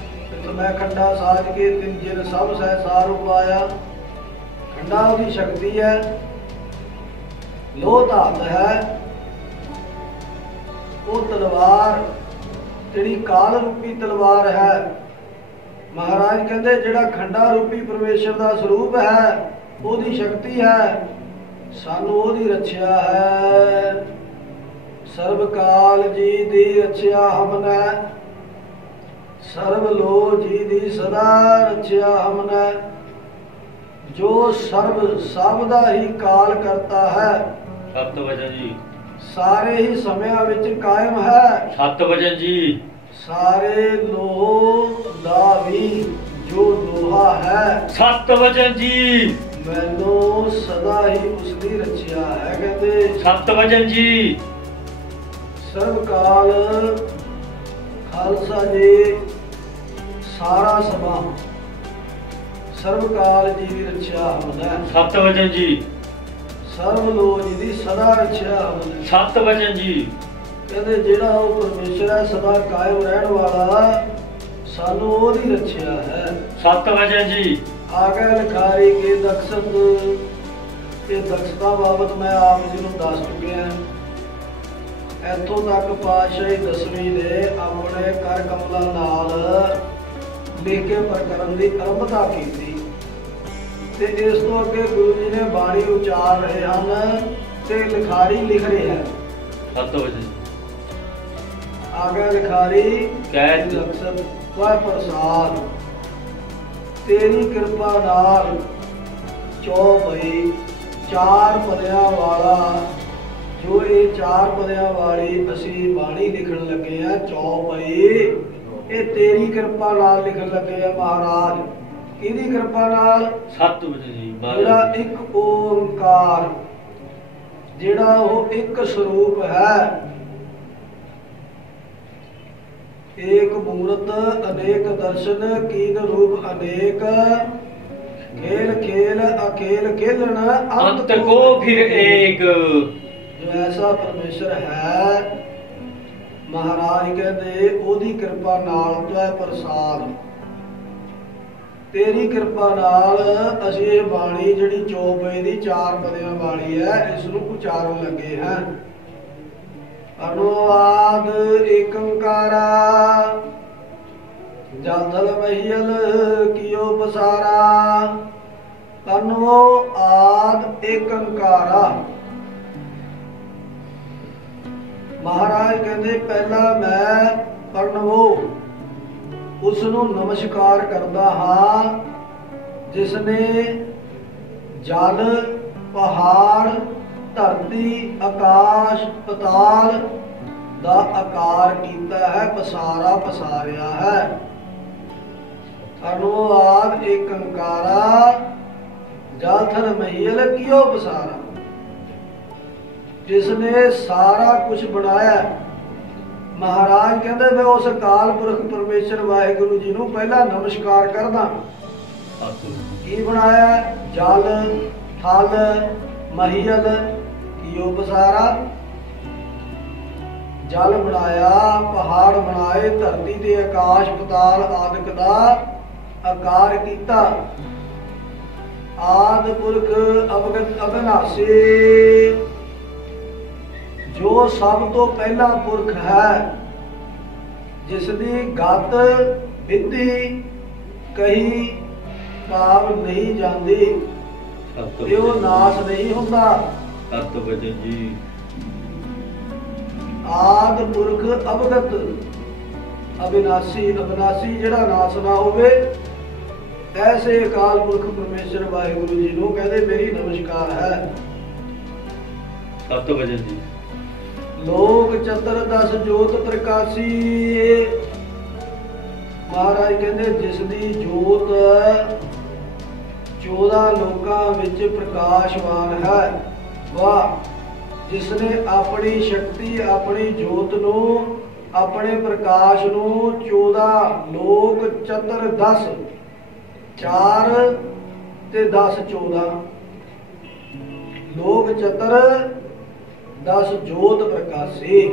ਮੈਂ ਖੰਡਾ ਸਾਜ ਕੇ ਤਿੰਨ ਜਿਨ ਸਭ ਸਹਿਸਾਰ ਉਪਾਇਆ, ਖੰਡਾ ਉਹਦੀ ਸ਼ਕਤੀ ਹੈ, ਲੋਹ ਧਾਤ ਹੈ। ਉਹ ਤਲਵਾਰ ਜਿਹੜੀ ਕਾਲ ਰੂਪੀ ਤਲਵਾਰ ਹੈ, ਮਹਾਰਾਜ ਕਹਿੰਦੇ ਜਿਹੜਾ ਖੰਡਾ ਰੂਪੀ ਪਰਮੇਸ਼ਰ ਦਾ ਸਰੂਪ ਹੈ, ਉਹਦੀ ਸ਼ਕਤੀ ਹੈ, ਸਾਨੂੰ ਉਹਦੀ ਰੱਖਿਆ ਹੈ। ਸਰਬ ਕਾਲ ਜੀ ਦੀ ਰੱਖਿਆ ਹਮਨੇ, ਸਰਬ ਲੋ ਜੀ ਦੀ ਸਦਾ ਰੱਖਿਆ ਹਮਨੇ। ਜੋ ਸਰਬ ਸਭ ਦਾ ਹੀ ਕਾਲ ਕਰਤਾ ਹੈ, ਸਤ ਵਚਨ ਜੀ, ਸਾਰੇ ਹੀ ਸਮਿਆਂ ਵਿੱਚ ਕਾਇਮ ਹੈ। ਸਤ ਵਚਨ ਜੀ, ਸਾਰੇ ਲੋਹ ਦਾ ਵੀ ਜੋ ਲੋਹਾ ਹੈ, ਸਤ ਵਚਨ ਜੀ, ਮੈਨੂੰ ਸਦਾ ਹੀ ਉਸ ਦੀ ਰੱਖਿਆ ਹੈ। ਕਹਿੰਦੇ ਸਤ ਵਚਨ ਜੀ, ਸਰਬ ਕਾਲ ਖਾਲਸਾ ਜੀ ਸਾਰਾ ਸਮਾਂ ਸਰਬ ਕਾਲ ਜੀ ਦੀ ਰੱਖਿਆ ਹੁੰਦਾ। ਸਤ ਵਚਨ ਜੀ, ਸਰਬ ਲੋਕ ਜੀ ਦੀ ਸਦਾ ਰੱਖਿਆ ਹੁੰਦਾ। ਸਤ ਵਚਨ ਜੀ, ਕਹਿੰਦੇ ਜਿਹੜਾ ਉਹ ਪਰਮੇਸ਼ਰ ਹੈ ਸਦਾ ਕਾਇਮ ਰਹਿਣ ਵਾਲਾ, ਸਾਨੂੰ ਉਹਦੀ ਰੱਖਿਆ ਹੈ। ਸਤ ਵਚਨ ਜੀ, ਆਗੇ ਲਿਖਾਰੀ ਕੇ ਦਕਸ਼ਤ, ਇਹ ਦਕਸ਼ਤਾ ਬਾਬਤ ਮੈਂ ਆਪ ਜੀ ਨੂੰ ਦੱਸ ਚੁੱਕਿਆ। ਇੱਥੋਂ ਤੱਕ ਪਾਤਸ਼ਾਹੀ ਦਸਵੀਂ ਦੇ ਆਪਣੇ ਕਰ ਕਮਲਾਂ ਨਾਲ ਲਿਖ ਕੇ ਪ੍ਰਕਰਨ ਦੀ ਆਰੰਭਤਾ ਕੀਤੀ ਤੇ ਇਸ ਤੋਂ ਅੱਗੇ ਗੁਰੂ ਜੀ ਨੇ ਬਾਣੀ ਉਚਾਰ ਰਹੇ ਹਨ ਤੇ ਲਿਖਾਰੀ ਲਿਖ ਰਿਹਾ ਹੈ। ਸਤ ਵਚਨ ਆਗੇ ਲਿਖਾਰੀ ਕਹਿ ਦਕਸ਼ਤ ਵਾਹ ਪ੍ਰਸਾਦ, ਤੇਰੀ ਕਿਰਪਾ ਨਾਲ ਚੌਪਈ ਚਾਰ ਪਦਿਆਂ ਵਾਲਾ, ਜੋ ਇਹ ਚਾਰ ਪਦਿਆਂ ਵਾਲੀ ਅਸੀਂ ਬਾਣੀ ਲਿਖਣ ਲੱਗੇ ਆ, ਚੌਪਈ ਇਹ ਤੇਰੀ ਕਿਰਪਾ ਨਾਲ ਲਿਖਣ ਲੱਗੇ ਆ ਮਹਾਰਾਜ। ਕਿਹਦੀ ਕਿਰਪਾ ਨਾਲ? ਸਤ ਵਚਨ ਜੀ, ਜਿਹੜਾ ਇੱਕ ਓੰਕਾਰ, ਜਿਹੜਾ ਉਹ ਇੱਕ ਸਰੂਪ ਹੈ। ਏਕ ਮੂਰਤ ਅਨੇਕ ਦਰਸ਼ਨ, ਕੀਨ ਰੂਪ ਅਨੇਕ, खेल खेल अकेल खेलन अंत को फिर एक। जो ऐसा परमेश्वर है महाराज कहते ओदी कृपा नाल तो प्रसाद, तेरी कृपा नाल असीं इह बाणी जिहड़ी चौपई दी चार पदियां बाणी है इस नूं उचारण लगे हैं। अनुवाद एकंकारा जाधल महियल कियो पसारा, अनो आद एकंकारा। महाराज कहते पहला मैं प्रणवो उस नूं नमस्कार करदा हां जिसने जल पहाड़ धरती आकाश पताल दा आकार कीता है, पसारा पसारिया है। अनुवाद एकंकारा जाथल महियल कियो पसारा, जिसने सारा कुछ बनाया। महाराज कहते मैं उस अकाल पुरख परमेश्वर वाहिगुरु जी नूं पहला नमस्कार करदा। की बनाया? जल थल महियल कियो पसारा, जल बनाया, पहाड़ बनाए, धरती ते आकाश पताल आदि दा आकार कीता। आद पुरख अवगत अविनाशी, जो सब तो पहला पुरख है, जिसदी गत विधि कही काब नहीं जाती, वो नाश नहीं होता। सत वचन जी। आद पुरख अवगत अविनाशी, अविनाशी जिहड़ा नाश ना होवे, ऐसे अकाल पुरख परमेश्वर वाहिगुरु जी नूं कहते मेरी नमस्कार है। सत वचन जी। लोक चतर दस जोत प्रकाशी, महाराज कहते जिसदी जोत 14 लोकां विच प्रकाशवान है। वाह, जिसने अपनी शक्ति अपनी जोत नूं अपने प्रकाश नूं 14 लोक चतर 10 4 ਤੇ 10 14 ਲੋਕ ਚਤਰ 10 ਜੋਤ ਪ੍ਰਕਾਸ਼ੀ।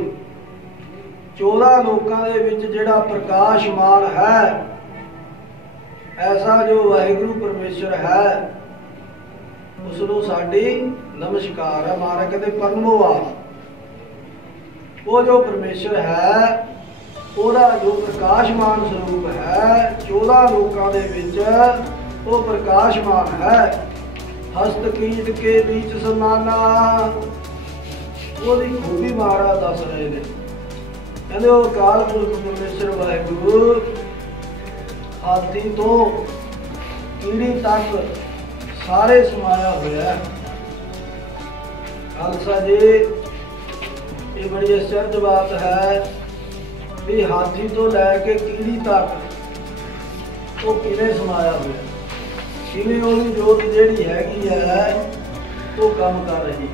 14 ਲੋਕਾਂ ਦੇ ਵਿੱਚ ਜਿਹੜਾ ਪ੍ਰਕਾਸ਼ਮਾਨ ਹੈ, ਐਸਾ ਜੋ ਵਾਹਿਗੁਰੂ ਪਰਮੇਸ਼ਰ ਹੈ, ਉਸ ਨੂੰ ਸਾਡੀ ਨਮਸਕਾਰ ਹੈ। ਮਹਾਰਾਜ ਕਹਿੰਦੇ ਪਰਮੋਵਾਰ, ਉਹ ਜੋ ਪਰਮੇਸ਼ਰ ਹੈ, ਉਹਦਾ ਜੋ ਪ੍ਰਕਾਸ਼ਮਾਨ ਸਰੂਪ ਹੈ 14 ਲੋਕਾਂ ਦੇ ਵਿੱਚ, ਉਹ ਪ੍ਰਕਾਸ਼ਮਾਨ ਹੈ। ਹਸਤ ਕੀਟ ਕੇ ਵਿੱਚ ਸਮਾਨਾ, ਉਹਦੀ ਖੂਬੀ ਮਹਾਰਾਜ ਦੱਸ ਰਹੇ ਨੇ। ਕਹਿੰਦੇ ਉਹ ਅਕਾਲ ਪੁਰਖ ਪਰਮੇਸ਼ਰ ਵਾਹਿਗੁਰੂ ਹਾਥੀ ਤੋਂ ਕੀੜੀ ਤੱਕ ਸਾਰੇ ਸਮਾਇਆ ਹੋਇਆ। ਖਾਲਸਾ ਜੀ, ਇਹ ਬੜੀ ਅਚਰਜ ਬਾਤ ਹੈ ਵੀ ਹਾਥੀ ਤੋਂ ਲੈ ਕੇ ਕੀੜੀ ਤੱਕ ਉਹ ਕਿਵੇਂ ਸਮਾਇਆ ਹੋਇਆ, ਕਿਵੇਂ ਉਹਦੀ ਜੋਤ ਜਿਹੜੀ ਹੈਗੀ ਹੈ ਉਹ ਕੰਮ ਕਰ ਰਹੀ।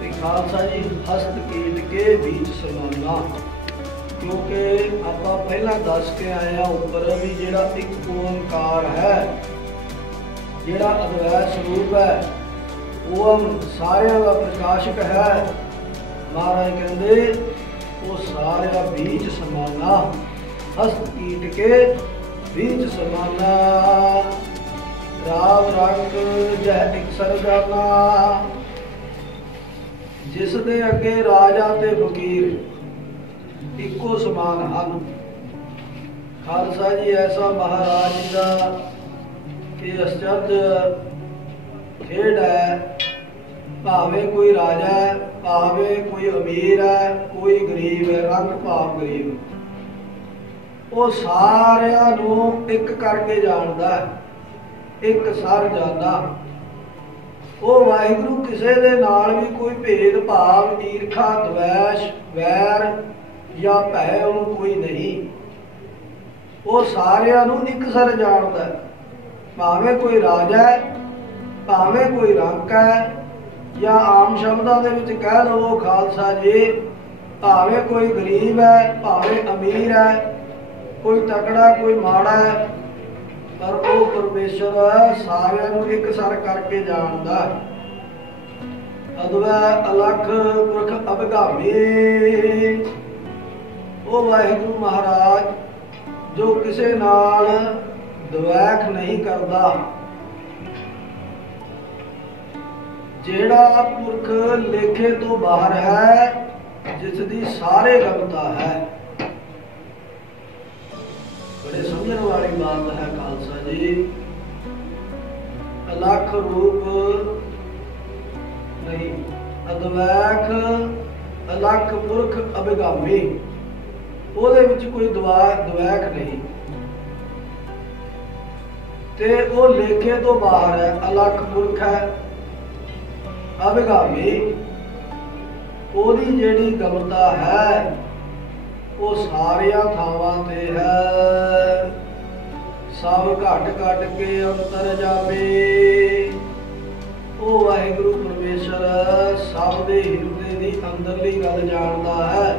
ਤੇ ਖਾਲਸਾ ਜੀ, ਹਸਤ ਕੀਟ ਕੇ ਵਿੱਚ ਸਮਾਨਾ, ਕਿਉਂਕਿ ਆਪਾਂ ਪਹਿਲਾਂ ਦੱਸ ਕੇ ਆਏ ਆ ਉੱਪਰ ਵੀ ਜਿਹੜਾ ਇੱਕ ਓੰਕਾਰ ਹੈ, ਜਿਹੜਾ ਅਦਵੈਤ ਸਰੂਪ ਹੈ, ਉਹ ਸਾਰਿਆਂ ਦਾ ਪ੍ਰਕਾਸ਼ਕ ਹੈ। ਮਹਾਰਾਜ ਕਹਿੰਦੇ ਉਹ ਸਾਰਿਆਂ ਵਿੱਚ ਸਮਾਨਾ, ਹਸਤ ਕੀਟ ਕੇ ਵਿੱਚ ਸਮਾਨਾ, ਰਾਮ ਰੰਗ ਜਹ ਇੱਕ ਸਰਜਾਨਾ। ਜਿਸ ਦੇ ਅੱਗੇ ਰਾਜਾ ਤੇ ਫਕੀਰ ਇੱਕੋ ਸਮਾਨ ਹਨ। ਖਾਲਸਾ ਜੀ, ਐਸਾ ਮਹਾਰਾਜ ਜੀ ਦਾ ਇਹ ਅਚਰਜ ਖੇਡ ਹੈ। ਭਾਵੇਂ ਕੋਈ ਰਾਜਾ ਹੈ, ਭਾਵੇਂ ਕੋਈ ਅਮੀਰ ਹੈ, ਕੋਈ ਗਰੀਬ ਹੈ, ਰੰਗ ਭਾਵ ਗਰੀਬ, ਉਹ ਸਾਰਿਆਂ ਨੂੰ ਇੱਕ ਕਰਕੇ ਜਾਣਦਾ, ਇੱਕ ਸਰ ਜਾਂਦਾ। ਉਹ ਵਾਹਿਗੁਰੂ ਕਿਸੇ ਦੇ ਨਾਲ ਵੀ ਕੋਈ ਭੇਦ ਭਾਵ, ਈਰਖਾ, ਦਵੈਸ਼, ਵੈਰ ਜਾਂ ਭੈ ਉਹਨੂੰ ਕੋਈ ਨਹੀਂ। ਉਹ ਸਾਰਿਆਂ ਨੂੰ ਇੱਕ ਸਰ ਜਾਣਦਾ, ਭਾਵੇਂ ਕੋਈ ਰਾਜਾ ਹੈ, ਭਾਵੇਂ ਕੋਈ ਰੰਕ ਹੈ, ਜਾਂ ਆਮ ਸ਼ਬਦਾਂ ਦੇ ਵਿੱਚ ਕਹਿ ਲਵੋ ਖਾਲਸਾ ਜੀ, ਭਾਵੇਂ ਕੋਈ ਗਰੀਬ ਹੈ, ਭਾਵੇਂ ਅਮੀਰ ਹੈ, ਕੋਈ ਤਕੜਾ ਕੋਈ ਮਾੜਾ ਹੈ, ਪਰ ਉਹ ਪਰਮੇਸ਼ਰ ਸਾਰਿਆਂ ਨੂੰ ਇੱਕ ਸਰ ਕਰਕੇ ਜਾਣਦਾ। ਅਦਵੈ ਅਲਖ ਪੁਰਖ ਅਭਿਗਾਮੀ, ਉਹ ਵਾਹਿਗੁਰੂ ਮਹਾਰਾਜ ਜੋ ਕਿਸੇ ਨਾਲ ਦਵੈਖ ਨਹੀਂ ਕਰਦਾ, ਜਿਹੜਾ ਪੁਰਖ ਲੇਖੇ ਤੋਂ ਬਾਹਰ ਹੈ, ਜਿਸ ਦੀ ਸਾਰੇ ਗਮਤਾ ਹੈ। ਬੜੇ ਸਮਝਣ ਵਾਲੀ ਬਾਤ ਹੈ ਖਾਲਸਾ ਜੀ। ਅਲਖ ਰੂਪ ਨਹੀਂ, ਅਦਵੈਖ ਅਲਖ ਪੁਰਖ ਅਭਿਗਾਮੀ, ਉਹਦੇ ਵਿੱਚ ਕੋਈ ਦਵੈਖ ਨਹੀਂ, ਤੇ ਉਹ ਲੇਖੇ ਤੋਂ ਬਾਹਰ ਹੈ। ਅਲਖ ਪੁਰਖ ਹੈ, ਅਭਿਗਾਮੀ, ਉਹਦੀ ਜਿਹੜੀ ਗਮਤਾ ਹੈ ਉਹ ਸਾਰੀਆਂ ਥਾਵਾਂ ਤੇ ਹੈ। ਸਭ ਘਟ ਘਟ ਕੇ ਅੰਤਰ ਜਾਵੇ, ਉਹ ਵਾਹਿਗੁਰੂ ਪਰਮੇਸ਼ਰ ਸਭ ਦੇ ਹਿਰਦੇ ਦੀ ਅੰਦਰਲੀ ਗੱਲ ਜਾਣਦਾ ਹੈ।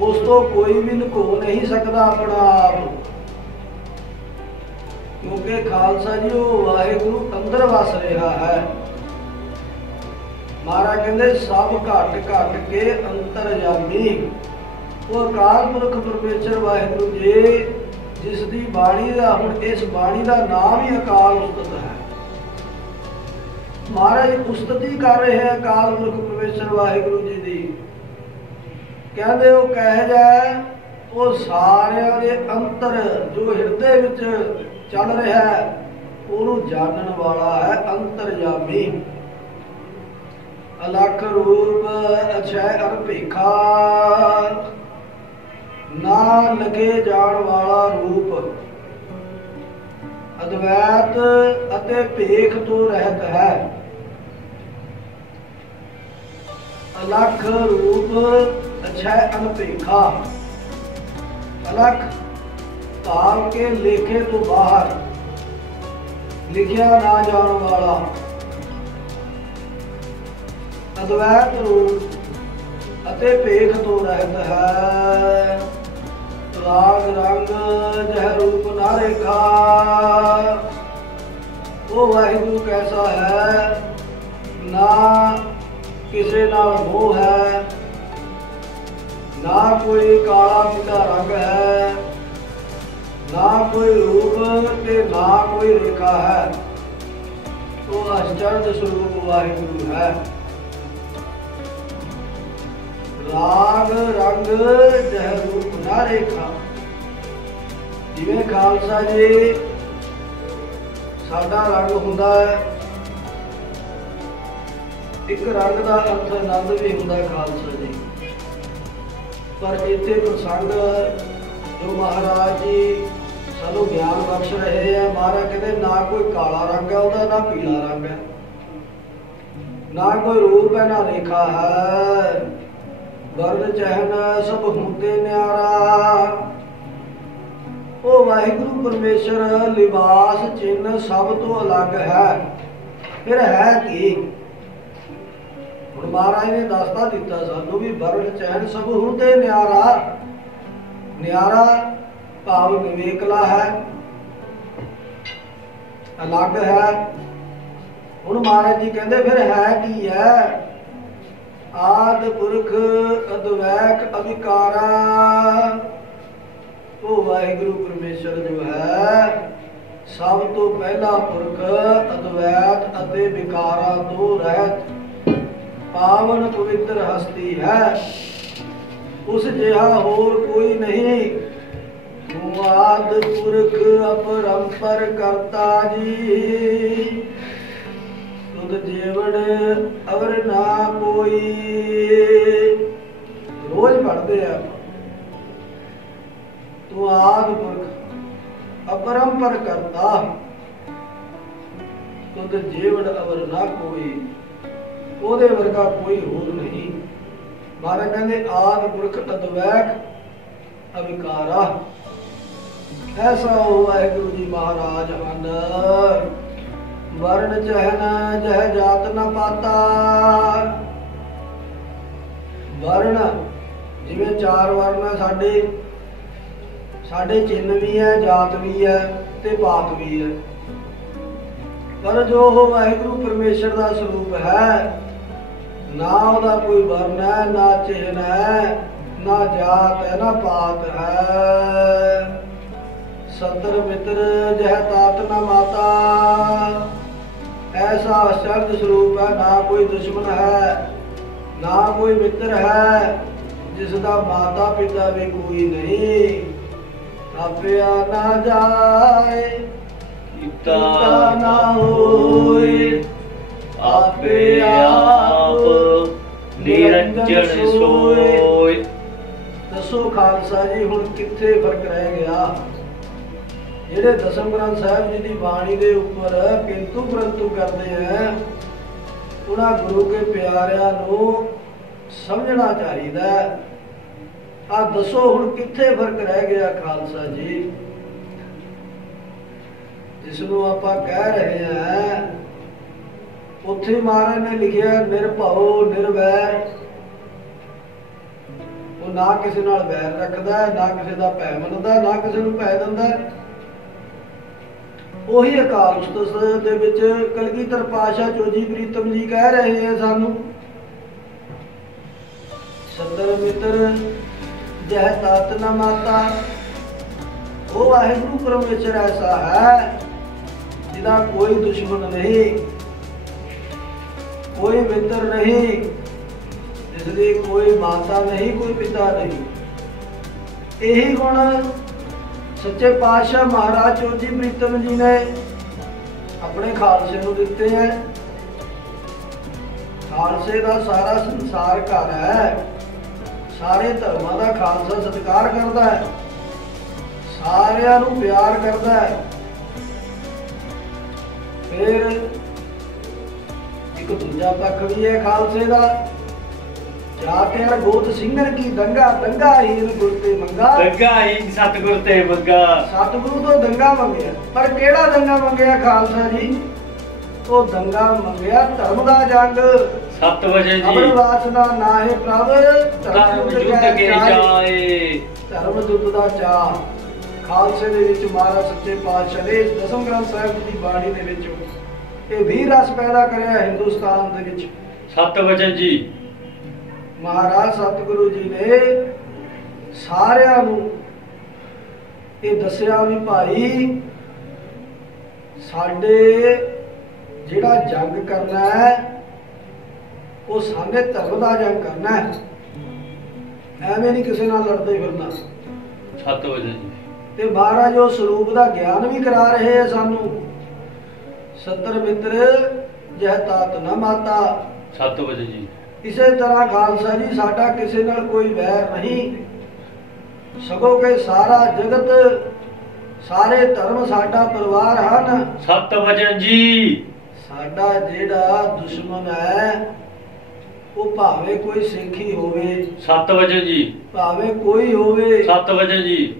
ਉਸ ਤੋਂ ਕੋਈ ਵੀ ਲੁਕੋ ਨਹੀਂ ਸਕਦਾ ਆਪਣਾ ਆਪ, ਕਿਉਂਕਿ ਖਾਲਸਾ ਜੀ ਉਹ ਵਾਹਿਗੁਰੂ ਅੰਦਰ ਵਸ ਰਿਹਾ ਹੈ। ਮਹਾਰਾਜ ਕਹਿੰਦੇ ਸਭ ਘਟ ਘਟ ਕੇ ਅੰਤਰਜਾਮੀ, ਉਹ ਅਕਾਲ ਪੁਰਖ ਪਰਮੇਸ਼ਰ ਵਾਹਿਗੁਰੂ ਜੀ, ਜਿਸ ਦੀ ਬਾਣੀ ਦਾ, ਹੁਣ ਇਸ ਬਾਣੀ ਦਾ ਨਾਮ ਹੀ ਅਕਾਲ ਉਸਤਤ ਹੈ। ਮਹਾਰਾਜ ਉਸਤਤੀ ਕਰ ਰਹੇ ਹੈ ਅਕਾਲ ਪੁਰਖ ਪਰਮੇਸ਼ਰ ਵਾਹਿਗੁਰੂ ਜੀ ਦੀ। ਕਹਿੰਦੇ ਉਹ ਕਹਿ ਜਾ, ਉਹ ਸਾਰਿਆਂ ਦੇ ਅੰਤਰ ਜੋ ਹਿਰਦੇ ਵਿੱਚ ਚੱਲ ਰਿਹਾ ਹੈ ਉਹਨੂੰ ਜਾਣਨ ਵਾਲਾ ਹੈ, ਅੰਤਰਜਾਮੀ। ਅਲਖ ਰੂਪ ਅਛੈ ਅਨਭੇਖਾ, ਨਾ ਲਗੇ ਜਾਣ ਵਾਲਾ ਰੂਪ, ਅਦਵੈਤ ਅਤੇ ਭੇਖ ਤੋਂ ਰਹਿਤ ਹੈ। ਅਲਖ ਰੂਪ ਅਛੈ ਅਨਭੇਖਾ, ਅਲਖ ਭਾਵ ਕੇ ਲੇਖੇ ਤੋਂ ਬਾਹਰ, ਲਿਖਿਆ ਨਾ ਜਾਣ ਵਾਲਾ, ਅਦਵੈਤ ਰੂਪ ਅਤੇ ਭੇਖ ਤੋਂ ਰਹਿਤ ਹੈ। राग रंग जह रूप ना रेखा। वो वाहिगुरु कैसा है, ना किसी नाल मोह है, ना कोई काला पीला रंग है, ना कोई रूप ते ना कोई रेखा है। तो आश्चर्य स्वरूप वाहिगुरु है। राग रंग जह रूप ना रेखा। जिवें खालसा जी साडा रंग हुंदा है, एक रंग का अर्थ आनंद भी हुंदा है खालसा जी। पर इत्थे प्रसंग जो महाराज जी सानू ज्ञान बख्श रहे हैं, महाराज कहते ना कोई काला रंग है उहदा, ना पीला रंग है, ना कोई रूप है, ना रेखा है। वर्ण चहन सब होंदे न्यारा। ओ वाहिगुरु परमेश्वर लिबास चिन्ह सब तो अलग है। फिर है कि हुण महाराज ने दसता दिता सानू भी वर्ण चहन सब होंदे न्यारा। न्यारा भाव विवेकला है, अलग है। हुण महाराज जी कहते फिर है कि है, आद पुरख अद्वैक अविकारा। तो वाहिगुरु परमेश्वर जो है सब तो पहला पुरख अद्वैत अते विकारा तो रहत पावन पवित्र हस्ती है। उस जिहा होर कोई नहीं। तू आद पुरख अपरंपर करता जी, तुद जीवन अवर ना कोई। रोज पढ़ते हैं तू आद पुरख अपरंपर करता, तुद जीवन अवर ना कोई। ओदे वर्गा कोई होर नहीं। महाराज कहते आद पुरख अद्वैत अविकारा। ऐसा हो वाहिगुरु जी महाराज हन। वर्ण चहन जह जात न पाता। वर्ण जिवें चार वर्ण है साडे, साडे चिन्ह भी है, जात भी है ते पात भी है। पर जो वाहिगुरु परमेश्वर का स्वरूप है, ना उहदा कोई वर्ण है, ना चिन्ह है, ना जात है, ना पात है। सतर मित्र जह तात न माता। ऐसा आश्चर्य स्वरूप है, ना कोई दुश्मन है, ना कोई मित्र है, जिसका माता पिता भी कोई नहीं। तापिया ना जाए पिता ना होए, आपे आप निरंजन सोए। दसो खालसा जी हुण किथे फर्क रह गया। ਜਿਹੜੇ ਦਸਮ ਗ੍ਰੰਥ ਸਾਹਿਬ ਜੀ ਦੀ ਬਾਣੀ ਦੇ ਉੱਪਰ ਕਿੰਤੂ ਪ੍ਰੰਤੂ ਕਰਦੇ ਹੈ, ਉਹਨਾਂ ਗੁਰੂ ਕੇ ਪਿਆਰਿਆਂ ਨੂੰ ਸਮਝਣਾ ਚਾਹੀਦਾ। ਆ ਦੱਸੋ ਹੁਣ ਕਿੱਥੇ ਫਰਕ ਰਹਿ ਗਿਆ ਖਾਲਸਾ ਜੀ, ਜਿਸ ਨੂੰ ਆਪਾਂ ਕਹਿ ਰਹੇ ਹਾਂ। ਉੱਥੇ ਮਹਾਰਾਜ ਨੇ ਲਿਖਿਆ ਨਿਰਭਉ ਨਿਰਵੈਰ। ਉਹ ਨਾ ਕਿਸੇ ਨਾਲ ਵੈਰ ਰੱਖਦਾ, ਨਾ ਕਿਸੇ ਦਾ ਭੈ ਮੰਨਦਾ, ਨਾ ਕਿਸੇ ਨੂੰ ਭੈ ਦਿੰਦਾ। ਉਹੀ ਅਕਾਲ ਉਸਤਤ ਦੇ ਵਿੱਚ ਕਲਗੀਧਰ ਪਾਤਸ਼ਾਹ ਚੋਜੀ ਪ੍ਰੀਤਮ ਜੀ ਕਹਿ ਰਹੇ ਆ ਸਾਨੂੰ, ਸਤਰ ਮਿੱਤਰ ਜਹ ਤਤ ਨ ਮਾਤਾ। ਉਹ ਵਾਹਿਗੁਰੂ ਪਰਮੇਸ਼ਰ ਐਸਾ ਹੈ ਜਿਹਦਾ ਕੋਈ ਦੁਸ਼ਮਣ ਨਹੀਂ, ਕੋਈ ਮਿੱਤਰ ਨਹੀਂ, ਜਿਸਦੀ ਕੋਈ ਮਾਤਾ ਨਹੀਂ, ਕੋਈ ਪਿਤਾ ਨਹੀਂ। ਇਹੀ ਗੁਣ ਸੱਚੇ ਪਾਤਸ਼ਾਹ ਮਹਾਰਾਜ ਚੋਜੀ ਪ੍ਰੀਤਮ ਜੀ ਨੇ ਆਪਣੇ ਖਾਲਸੇ ਨੂੰ ਦਿੱਤੇ ਹੈ। ਖਾਲਸੇ ਦਾ ਸਾਰਾ ਸੰਸਾਰ ਘਰ ਹੈ, ਸਾਰੇ ਧਰਮਾਂ ਦਾ ਖਾਲਸਾ ਸਤਿਕਾਰ ਕਰਦਾ ਹੈ, ਸਾਰਿਆਂ ਨੂੰ ਪਿਆਰ ਕਰਦਾ ਹੈ। ਫਿਰ ਇੱਕ ਦੂਜਾ ਪੱਖ ਵੀ ਹੈ ਖਾਲਸੇ ਦਾ। ਜਾਤਿਆਂ ਗੋਤ ਸਿੰਘਨ ਕੀ ਦੰਗਾ, ਦੰਗਾ ਹੀਨ ਗੁਰ ਤੇ ਮੰਗਾ। ਦੰਗਾ ਹੀਨ ਸਤਿਗੁਰ ਤੇ ਮੰਗਾ। ਸਤਿਗੁਰੂ ਤੋਂ ਦੰਗਾ ਮੰਗਿਆ, ਪਰ ਕਿਹੜਾ ਦੰਗਾ ਮੰਗਿਆ ਖਾਲਸਾ ਜੀ? ਉਹ ਦੰਗਾ ਮੰਗਿਆ ਧਰਮ ਦਾ ਜੰਗ। 7 ਵਜੇ ਜੀ ਅਮਰ ਵਾਸਨਾ ਨਾਹੇ ਪ੍ਰਭ ਧਰਮ ਯੁੱਧ ਕੇ ਜਾਏ। ਧਰਮ ਜੁੱਧ ਦਾ ਚਾਅ ਖਾਲਸੇ ਦੇ ਵਿੱਚ ਮਹਾਰਾਜ ਸੱਚੇ ਪਾਤਸ਼ਾਹ ਨੇ ਦਸਮ ਗ੍ਰੰਥ ਸਾਹਿਬ ਜੀ ਦੀ ਬਾਣੀ ਦੇ ਵਿੱਚ ਇਹ ਵੀਰ ਰਸ ਪੈਦਾ ਕਰਿਆ ਹਿੰਦੁਸਤਾਨ ਦੇ ਵਿੱਚ। ਸਤ ਵਚਨ ਜੀ ਮਹਾਰਾਜ ਸਤਿਗੁਰੂ ਜੀ ਨੇ ਸਾਰਿਆਂ ਨੂੰ ਇਹ ਦੱਸਿਆ ਵੀ ਭਾਈ ਸਾਡੇ ਜਿਹੜਾ ਜੰਗ ਕਰਨਾ ਹੈ ਉਹ ਸਾਡੇ ਧਰਮ ਦਾ ਜੰਗ ਕਰਨਾ ਹੈ, ਐਵੇਂ ਨਹੀਂ ਕਿਸੇ ਨਾਲ ਲੜਦੇ ਫਿਰਨਾ। ਸਤ ਵਚਨ ਜੀ ਤੇ ਮਹਾਰਾਜ ਉਹ ਸਰੂਪ ਦਾ ਗਿਆਨ ਵੀ ਕਰਾ ਰਹੇ ਆ ਸਾਨੂੰ। ਸੱਤਰ ਮਿੱਤਰ ਜਹ ਤਾਤ ਨਾ ਮਾਤਾ। ਸਤ ਵਚਨ ਜੀ ਇਸੇ ਤਰ੍ਹਾਂ ਖਾਲਸਾ ਜੀ ਸਾਡਾ ਕਿਸੇ ਨਾਲ ਕੋਈ ਵੈਰ ਨਹੀਂ, ਸਗੋਂ ਕਿ ਸਾਰਾ ਜਗਤ ਸਾਰੇ ਧਰਮ ਸਾਡਾ ਪਰਿਵਾਰ ਹਨ। ਸਤ ਵਚਨ ਜੀ ਸਾਡਾ ਜਿਹੜਾ ਦੁਸ਼ਮਣ ਹੈ ਉਹ ਭਾਵੇਂ ਕੋਈ ਸਿੱਖੀ ਹੋਵੇ, ਸਤ ਵਚਨ ਜੀ ਭਾਵੇਂ ਕੋਈ ਹੋਵੇ, ਸਤ ਵਚਨ ਜੀ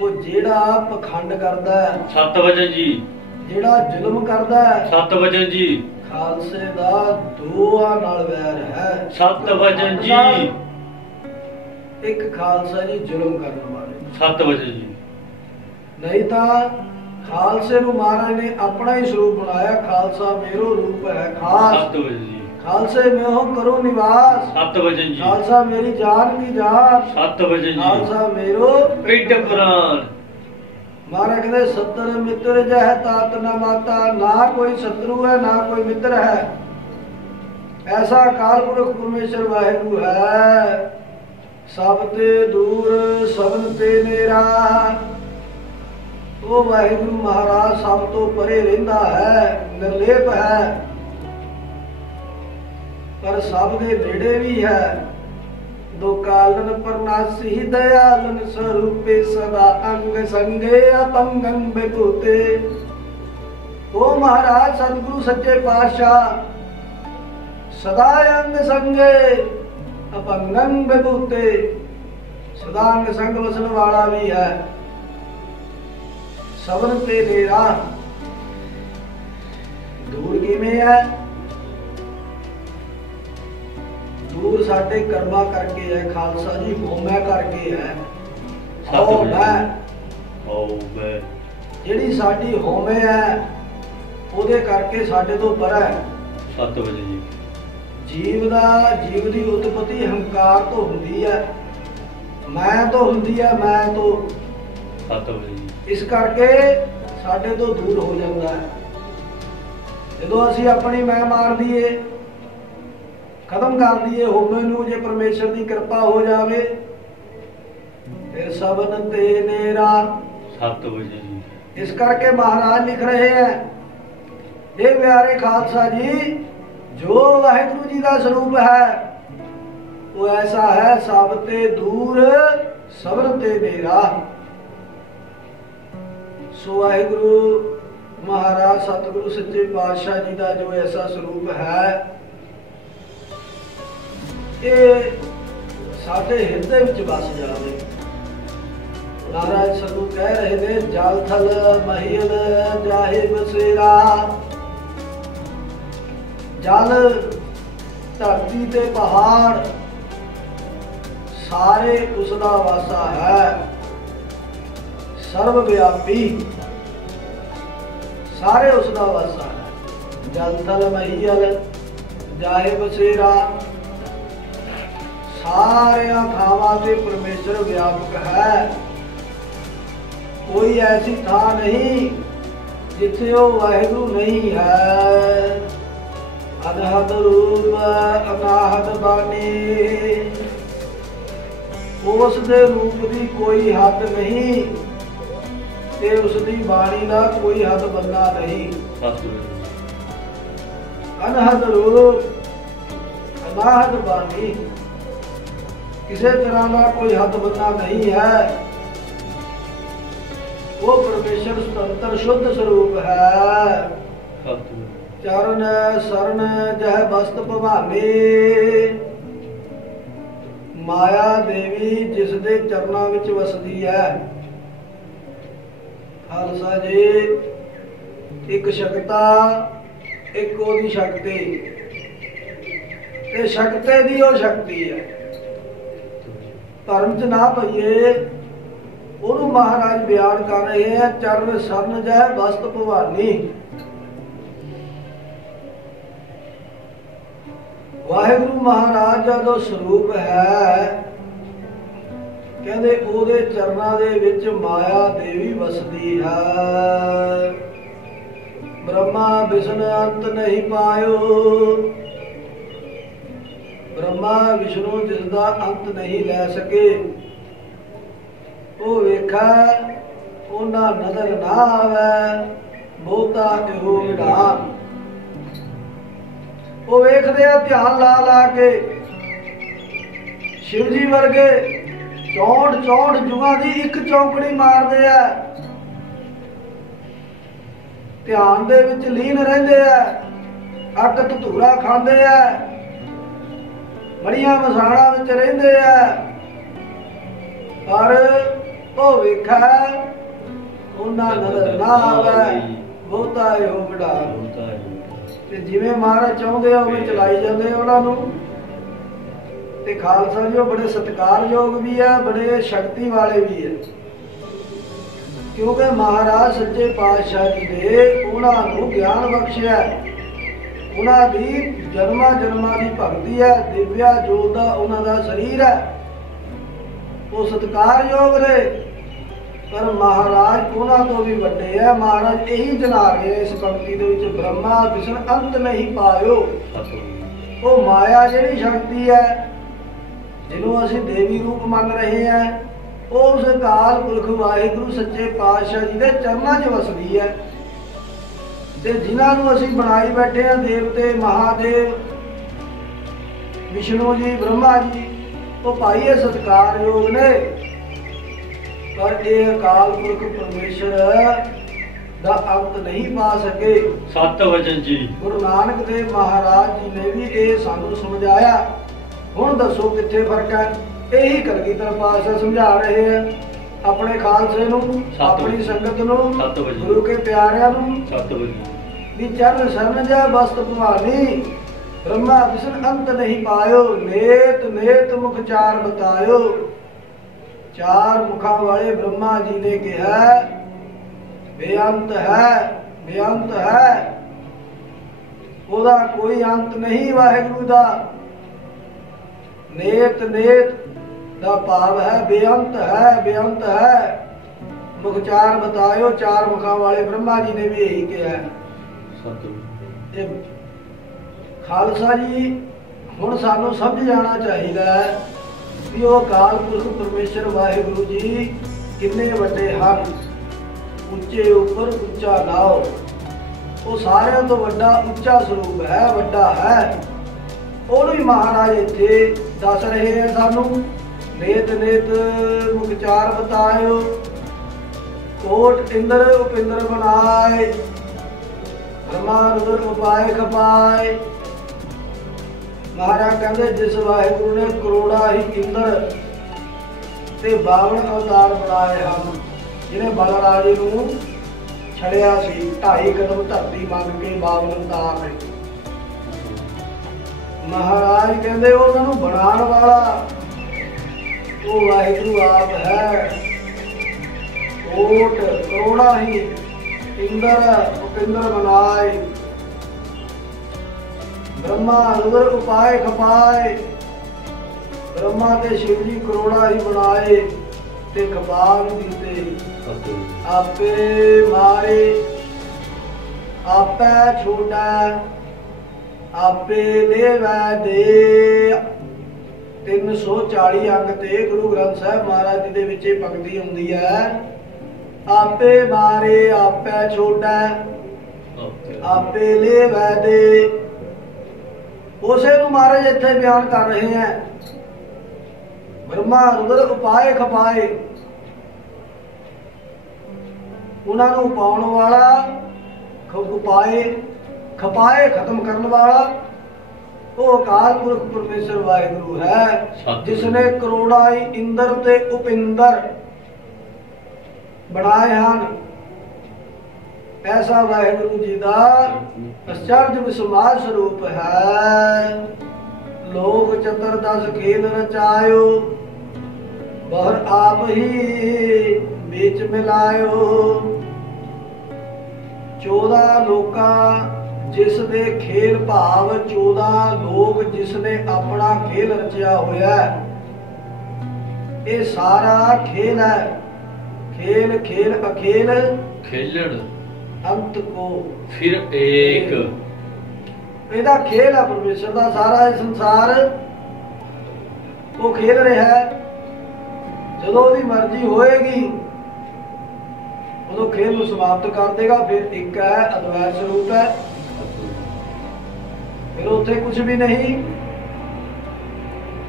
ਉਹ ਜਿਹੜਾ ਪਖੰਡ ਕਰਦਾ ਹੈ, ਸਤ ਵਚਨ ਜੀ ਜਿਹੜਾ ਜ਼ੁਲਮ ਕਰਦਾ ਹੈ, ਸਤ ਵਚਨ ਜੀ ਖਾਲਸੇ ਦਾ ਦੋਹਾਂ ਨਾਲ ਵੈਰ ਹੈ। ਸਤ ਵਚਨ ਜੀ ਇੱਕ ਖਾਲਸਾ ਜੀ ਜ਼ੁਲਮ ਕਰਨ ਵਾਲੇ। ਸਤ ਵਚਨ ਜੀ ਨਹੀਂ ਤਾਂ ਖਾਲਸੇ ਨੂੰ ਮਹਾਰਾਜ ਨੇ ਆਪਣਾ ਹੀ ਸਰੂਪ ਬਣਾਇਆ। ਖਾਲਸਾ ਮੇਰੋ ਰੂਪ ਹੈ ਖਾਸ, ਸਤ ਵਚਨ ਜੀ ਖਾਲਸੇ ਮੈਂ ਹੋ ਕਰੋ ਨਿਵਾਸ। ਸਤ ਵਚਨ ਜੀ ਖਾਲਸਾ ਮੇਰੀ ਜਾਨ ਕੀ ਜਾਨ, ਸਤ ਵਚਨ ਜੀ ਖਾਲਸਾ ਮੇਰੋ ਪਿੰਡ ਪੁਰਾਨ। ਮਹਾਰਾਜ ਕਹਿੰਦੇ ਸੱਤਰ ਮਿੱਤਰ ਜਹ ਤਾਤ ਨਾ ਮਾਤਾ। ਨਾ ਕੋਈ ਸ਼ਤਰੂ ਹੈ ਨਾ ਕੋਈ ਮਿੱਤਰ ਹੈ, ਐਸਾ ਅਕਾਲ ਪੁਰਖ ਪਰਮੇਸ਼ਰ ਵਾਹਿਗੁਰੂ ਹੈ। ਸਭ ਤੇ ਦੂਰ ਸਭਨ ਤੇ ਨੇਰਾ। ਉਹ ਵਾਹਿਗੁਰੂ ਮਹਾਰਾਜ ਸਭ ਤੋਂ ਪਰੇ ਰਹਿੰਦਾ ਹੈ, ਨਿਰਲੇਪ ਹੈ, ਪਰ ਸਭ ਦੇ ਨੇੜੇ ਵੀ ਹੈ। ਦੋ ਕਾਲਨ ਪਰਨਾਸੀ ਦਇਆਲਨ ਸਰੂਪੇ ਸਦਾ ਅੰਗ ਸੰਗੇ ਅਪੰਗੰ ਬਿਭੂਤੇ। ਉਹ ਮਹਾਰਾਜ ਸਤਿਗੁਰੂ ਸੱਚੇ ਪਾਤਸ਼ਾਹ ਸਦਾ ਅੰਗ ਸੰਗੇ ਅਪੰਗੰ ਬਿਭੂਤੇ, ਸਦਾ ਅੰਗ ਸੰਗ ਵਸਣ ਵਾਲਾ ਵੀ ਹੈ। ਸਬਨ ਤੇ ਨੇਰਾ ਦੂਰ ਕਿਵੇਂ ਹੈ? ਦੂਰ ਸਾਡੇ ਕਰਮਾਂ ਕਰਕੇ ਹੈ ਖਾਲਸਾ ਜੀ, ਹੋਮੈ ਕਰਕੇ ਹੈ। ਹੋਮੈ ਜਿਹੜੀ ਸਾਡੀ ਹੋਮੈ ਹੈ ਉਹਦੇ ਕਰਕੇ ਸਾਡੇ ਤੋਂ ਪਰਾ ਹੈ। ਸਤ ਵਚਨ ਜੀ ਜੀਵ ਦੀ ਉਤਪਤੀ ਹੰਕਾਰ ਤੋਂ ਹੁੰਦੀ ਹੈ, ਮੈਂ ਤੋਂ ਹੁੰਦੀ ਹੈ, ਮੈਂ ਤੋਂ। ਸਤ ਵਚਨ ਜੀ ਇਸ ਕਰਕੇ ਸਾਡੇ ਤੋਂ ਦੂਰ ਹੋ ਜਾਂਦਾ ਹੈ। ਜਦੋਂ ਅਸੀਂ ਆਪਣੀ ਮੈਂ ਮਾਰ ਦਈਏ, ਖਤਮ ਕਰ ਦਈਏ ਹੋਮੇ ਨੂੰ, ਜੇ ਪਰਮੇਸ਼ਰ ਦੀ ਕਿਰਪਾ ਹੋ ਜਾਵੇ ਫਿਰ ਸਬਨ ਤੇ ਨੇਰਾ। ਸਤ ਵਚਨ ਜੀ ਇਸ ਕਰਕੇ ਮਹਾਰਾਜ ਲਿਖ ਰਹੇ ਹੈ, ਇਹ ਪਿਆਰੇ ਖਾਲਸਾ ਜੀ ਜੋ ਵਾਹਿਗੁਰੂ ਜੀ ਦਾ ਸਰੂਪ ਹੈ ਉਹ ਐਸਾ ਹੈ, ਸਭ ਤੇ ਦੂਰ ਸਬਨ ਤੇ ਨੇਰਾ। ਸੋ ਵਾਹਿਗੁਰੂ ਮਹਾਰਾਜ ਸਤਿਗੁਰੂ ਸੱਚੇ ਪਾਤਸ਼ਾਹ ਜੀ ਦਾ ਜੋ ਐਸਾ ਸਰੂਪ ਹੈ ਇਹ ਸਾਡੇ ਹਿਰਦੇ ਵਿੱਚ ਵਸ ਜਾਵੇ। ਮਹਾਰਾਜ ਸਾਨੂੰ ਕਹਿ ਰਹੇ ਨੇ, ਜਲ ਥਲ ਮਹੀਲ ਜਾਹੇ ਬਸੇਰਾ। ਜਲ ਧਰਤੀ ਤੇ ਪਹਾੜ ਸਾਰੇ ਉਸ ਦਾ ਵਾਸਾ ਹੈ। ਸਰਵ ਵਿਆਪੀ ਸਾਰੇ ਉਸ ਦਾ ਵਾਸਾ ਹੈ। ਜਲ ਥਲ ਮਹੀਲ ਜਾਹੇ ਬਸੇਰਾ। ਸਾਰਿਆਂ ਥਾਵਾਂ ਤੇ ਪਰਮੇਸ਼ਰ ਵਿਆਪਕ ਹੈ। ਕੋਈ ਐਸੀ ਥਾਂ ਨਹੀਂ ਜਿੱਥੇ ਉਹ ਵਾਹਿਗੁਰੂ ਨਹੀਂ ਹੈ। ਅਨਹਦ ਰੂਪ ਅਨਾਹਦ ਬਾਣੀ। ਉਸ ਦੇ ਰੂਪ ਦੀ ਕੋਈ ਹੱਦ ਨਹੀਂ ਤੇ ਉਸ ਦੀ ਬਾਣੀ ਦਾ ਕੋਈ ਹੱਦ ਬੰਨਾ ਨਹੀਂ। ਅਨਹਦ ਰੂਪ ਅਨਾਹਦ ਬਾਣੀ, ਕਿਸੇ ਤਰ੍ਹਾਂ ਦਾ ਕੋਈ ਹੱਦ ਬੰਨਾ ਨਹੀਂ ਹੈ। ਉਹ ਪਰਮੇਸ਼ਰ ਸੁਤੰਤਰ ਸ਼ੁੱਧ ਸਰੂਪ ਹੈ। ਚਰਨ ਸਰਨ ਜਹ ਬਸਤ ਭਵਾਨੀ। ਮਾਇਆ ਦੇਵੀ ਜਿਸ ਦੇ ਚਰਨਾਂ ਵਿੱਚ ਵਸਦੀ ਹੈ। ਖਾਲਸਾ ਜੀ ਇੱਕ ਸ਼ਕਤਾ, ਇੱਕ ਉਹਦੀ ਸ਼ਕਤੀ ਤੇ ਸ਼ਕਤੀ ਦੀ ਉਹ ਸ਼ਕਤੀ ਹੈ। ਭਰਮ ਚ ਨਾ ਪਈਏ। ਉਹਨੂੰ ਮਹਾਰਾਜ ਬਿਆਨ ਕਰ ਰਹੇ ਹੈ, ਚਰਨ ਸਰਨ ਜੈ ਬਸਤ ਭਵਾਨੀ। ਵਾਹਿਗੁਰੂ ਮਹਾਰਾਜ ਦਾ ਜੋ ਸਰੂਪ ਹੈ, ਕਹਿੰਦੇ ਉਹਦੇ ਚਰਨਾਂ ਦੇ ਵਿੱਚ ਮਾਇਆ ਦੇਵੀ ਵਸਦੀ ਹੈ। ਬ੍ਰਹਮਾ ਵਿਸ਼ਨ ਅੰਤ ਨਹੀਂ ਪਾਇਓ। ਬ੍ਰਹਮਾ ਵਿਸ਼ਨੂੰ ਜਿਸ ਦਾ ਅੰਤ ਨਹੀਂ ਲੈ ਸਕੇ, ਉਹ ਵੇਖਾ ਉਹਨਾਂ ਨਜ਼ਰ ਨਾ ਆਵੇ ਬਹੁਤਾ ਇਹੋ ਵਿਧਾਨ। ਉਹ ਵੇਖਦੇ ਆ ਧਿਆਨ ਲਾ ਲਾ ਕੇ, ਸ਼ਿਵ ਜੀ ਵਰਗੇ 64 ਜੁਗਾਂ ਦੀ ਇੱਕ ਚੌਂਕੜੀ ਮਾਰਦੇ ਆ, ਧਿਆਨ ਦੇ ਵਿੱਚ ਲੀਨ ਰਹਿੰਦੇ ਆ, ਅੱਕ ਧਤੂਰਾ ਖਾਂਦੇ ਆ, ਬੜੀਆਂ ਮਸਾਣਾ ਵਿੱਚ ਰਹਿੰਦੇ ਆ, ਪਰ ਉਹ ਵੇਖਾ ਉਹਨਾਂ ਨਜ਼ਰ ਨਾ ਆਵੇ ਬਹੁਤਾ ਇਹੋ ਵਿਧਾਨ। ਤੇ ਜਿਵੇਂ ਮਹਾਰਾਜ ਚਾਹੁੰਦੇ ਆ ਉਵੇਂ ਚਲਾਈ ਜਾਂਦੇ ਉਹਨਾਂ ਨੂੰ। ਤੇ ਖਾਲਸਾ ਜੀ ਉਹ ਬੜੇ ਸਤਿਕਾਰਯੋਗ ਵੀ ਹੈ, ਬੜੇ ਸ਼ਕਤੀ ਵਾਲੇ ਵੀ ਹੈ, ਕਿਉਂਕਿ ਮਹਾਰਾਜ ਸੱਚੇ ਪਾਤਸ਼ਾਹ ਜੀ ਨੇ ਉਹਨਾਂ ਨੂੰ ਗਿਆਨ ਬਖਸ਼ਿਆ। ਉਹਨਾਂ ਦੀ ਜਨਮਾਂ ਜਨਮਾਂ ਦੀ ਭਗਤੀ ਹੈ, ਦਿਵਿਆ ਜੋਤ ਦਾ ਉਹਨਾਂ ਦਾ ਸਰੀਰ ਹੈ, ਉਹ ਸਤਿਕਾਰਯੋਗ ਨੇ। ਪਰ ਮਹਾਰਾਜ ਉਹਨਾਂ ਤੋਂ ਵੀ ਵੱਡੇ ਹੈ। ਮਹਾਰਾਜ ਇਹੀ ਜਨਾ ਰਹੇ ਇਸ ਭਗਤੀ ਦੇ ਵਿੱਚ, ਬ੍ਰਹਮਾ ਵਿਸ਼ਨ ਅੰਤ ਨਹੀਂ ਪਾਇਓ। ਉਹ ਮਾਇਆ ਜਿਹੜੀ ਸ਼ਕਤੀ ਹੈ, ਜਿਹਨੂੰ ਅਸੀਂ ਦੇਵੀ ਰੂਪ ਮੰਨ ਰਹੇ ਹਾਂ, ਉਹ ਉਸ ਅਕਾਲ ਪੁਰਖ ਵਾਹਿਗੁਰੂ ਸੱਚੇ ਪਾਤਸ਼ਾਹ ਜੀ ਦੇ ਚਰਨਾਂ 'ਚ ਵਸਦੀ ਹੈ। ਤੇ ਜਿਨ੍ਹਾਂ ਨੂੰ ਅਸੀਂ ਬਣਾਈ ਬੈਠੇ ਹਾਂ ਦੇਵਤੇ, ਮਹਾਦੇਵ, ਵਿਸ਼ਨੂੰ ਜੀ, ਬ੍ਰਹਮਾ ਜੀ, ਉਹ ਭਾਈ ਇਹ ਸਤਿਕਾਰਯੋਗ ਨੇ। ਪਰ ਇਹ ਅਕਾਲ ਪੁਰਖ ਪਰਮੇਸ਼ਰ ਦਾ ਅੰਤ ਨਹੀਂ ਪਾ ਸਕੇ। ਸਤ ਵਚਨ ਜੀ ਗੁਰੂ ਨਾਨਕ ਦੇਵ ਮਹਾਰਾਜ ਜੀ ਨੇ ਵੀ ਇਹ ਸਾਨੂੰ ਸਮਝਾਇਆ। ਹੁਣ ਦੱਸੋ ਕਿੱਥੇ ਫਰਕ ਹੈ? ਇਹੀ ਕਲਗੀਧਰ ਪਾਤਸ਼ਾਹ ਸਮਝਾ ਰਹੇ ਆ ਆਪਣੇ ਖਾਲਸੇ ਨੂੰ, ਆਪਣੀ ਸੰਗਤ ਨੂੰ, ਗੁਰੂ ਕੇ ਪਿਆਰਿਆਂ ਨੂੰ ਵੀ ਚਰਨ ਸਰਨ ਜੈ ਬਸਤ ਭਵਾਨੀ। ਬ੍ਰਹਮਾ ਵਿਸ਼ਨ ਅੰਤ ਨਹੀਂ ਪਾਇਓ, ਨੇਤ ਨੇਤ ਮੁਖ ਚਾਰ ਬਤਾਇਓ। ਚਾਰ ਮੁਖਾਂ ਵਾਲੇ ਬ੍ਰਹਮਾ ਜੀ ਨੇ ਕਿਹਾ ਬੇਅੰਤ ਹੈ, ਬੇਅੰਤ ਹੈ, ਉਹਦਾ ਕੋਈ ਅੰਤ ਨਹੀਂ ਵਾਹਿਗੁਰੂ ਦਾ। ਨੇਤ ਨੇਤ ਦਾ ਭਾਵ ਹੈ ਬੇਅੰਤ ਹੈ, ਬੇਅੰਤ ਹੈ। ਮੁਖ ਚਾਰ ਬਤਾਇਓ, ਚਾਰ ਮੁਖਾਂ ਵਾਲੇ ਬ੍ਰਹਮਾ ਜੀ ਨੇ ਵੀ ਇਹੀ ਕਿਹਾ। ਤੇ ਖਾਲਸਾ ਜੀ ਹੁਣ ਸਾਨੂੰ ਸਮਝ ਜਾਣਾ ਚਾਹੀਦਾ ਹੈ ਵੀ ਉਹ ਅਕਾਲ ਪੁਰਖ ਪਰਮੇਸ਼ਰ ਵਾਹਿਗੁਰੂ ਜੀ ਕਿੰਨੇ ਵੱਡੇ ਹਨ। ਉੱਚੇ ਉੱਪਰ ਉੱਚਾ ਲਾਓ, ਉਹ ਸਾਰਿਆਂ ਤੋਂ ਵੱਡਾ ਉੱਚਾ ਸਰੂਪ ਹੈ, ਵੱਡਾ ਹੈ। ਉਹਨੂੰ ਹੀ ਮਹਾਰਾਜ ਇੱਥੇ ਦੱਸ ਰਹੇ ਹਨ ਸਾਨੂੰ। ਨੇਤ ਨੇਤ ਮੁਖ ਚਾਰ ਬਤਾਇਓ, ਕੋਟ ਇੰਦਰ ਉਪਿੰਦਰ ਬਣਾਏ, ਬ੍ਰਹਮਾ ਰੁਦਰ ਉਪਾਏ ਖਪਾਏ। ਮਹਾਰਾਜ ਕਹਿੰਦੇ ਜਿਸ ਵਾਹਿਗੁਰੂ ਨੇ ਕਰੋੜਾ ਹੀ ਇੰਦਰ ਤੇ 52 ਅਵਤਾਰ ਬਣਾਏ ਹਨ, ਜਿਹਨੇ ਬਲਰਾਜੇ ਨੂੰ ਛੜਿਆ ਸੀ, 2.5 ਕਦਮ ਧਰਤੀ ਮੰਗ ਕੇ 52 ਅਵਤਾਰ ਨੇ। ਮਹਾਰਾਜ ਕਹਿੰਦੇ ਉਹਨਾਂ ਨੂੰ ਬਣਾਉਣ ਵਾਲਾ ਉਹ ਵਾਹਿਗੁਰੂ ਆਪ ਹੈ। ਕੋਟ ਕਰੋੜਾ ਹੀ ਇੰਦਰ ਉਪਿੰਦਰ ਬਣਾਏ, ਬ੍ਰਹਮਾ ਰੁਦਰ ਉਪਾਏ ਖਪਾਏ। ਬ੍ਰਹਮਾ ਤੇ ਸ਼ਿਵ ਜੀ ਕਰੋੜਾ ਹੀ ਬਣਾਏ ਤੇ ਖਪਾ ਵੀ ਦਿੱਤੇ। ਆਪੇ ਮਾਰੇ ਆਪੇ ਛੋਟਾ, ਆਪੇ ਲੈਵੈ ਦੇ। 340 ਅੰਗ ਤੇ ਗੁਰੂ ਗ੍ਰੰਥ ਸਾਹਿਬ ਮਹਾਰਾਜ ਜੀ ਦੇ ਵਿੱਚ ਇਹ ਭਗਤੀ ਹੁੰਦੀ ਹੈ। ਆਪੇ ਮਾਰੇ ਆਪੇ ਛੋਟਾ, ਆਪੇ ਲੈਵੈ ਦੇ। ਉਸੇ ਨੂੰ ਮਹਾਰਾਜ ਇੱਥੇ ਬਿਆਨ ਕਰ ਰਹੇ ਹੈ। ਬ੍ਰਹਮਾ ਰੁਦਰ ਉਪਾਏ ਖਪਾਏ, ਉਹਨਾਂ ਨੂੰ ਪਾਉਣ ਵਾਲਾ, ਉਪਾਏ ਖਪਾਏ ਖਤਮ ਕਰਨ ਵਾਲਾ ਉਹ ਅਕਾਲ ਪੁਰਖ ਪਰਮੇਸ਼ਰ ਵਾਹਿਗੁਰੂ ਹੈ, ਜਿਸ ਨੇ ਕਰੋੜਾਂ ਇੰਦਰ ਤੇ ਉਪਿੰਦਰ ਬਣਾਏ ਹਨ। ऐसा वाहिगुरु जी का आश्चर्य विस्माद स्वरूप है। लोक चतुर्दश खेल रचायो, ਬਹਰ ਆਪ ਹੀ ਵਿੱਚ ਮਿਲਾਇਓ। 14 ਲੋਕਾਂ ਜਿਸ ਦੇ ਖੇਲ ਭਾਵ 14 ਲੋਕ ਜਿਸ ਨੇ ਆਪਣਾ ਖੇਲ ਰਚਿਆ ਹੋਇਆ ਹੈ। ਇਹ ਸਾਰਾ ਖੇਲ ਹੈ। खेल खेल अखेल खेलड़ अंत को फिर एक ਇਹਦਾ ਖੇਲ ਹੈ ਪਰਮੇਸ਼ਰ ਦਾ। ਸਾਰਾ ਇਹ ਸੰਸਾਰ ਉਹ ਖੇਲ ਰਿਹਾ ਹੈ। ਜਦੋਂ ਉਹਦੀ ਮਰਜ਼ੀ ਹੋਏਗੀ ਉਦੋਂ ਖੇਲ ਨੂੰ ਸਮਾਪਤ ਕਰ ਦੇਗਾ। ਫਿਰ ਇੱਕ ਹੈ, ਅਦਵੈਤ ਸਰੂਪ ਹੈ, ਫਿਰ ਉੱਥੇ ਕੁਝ ਵੀ ਨਹੀਂ।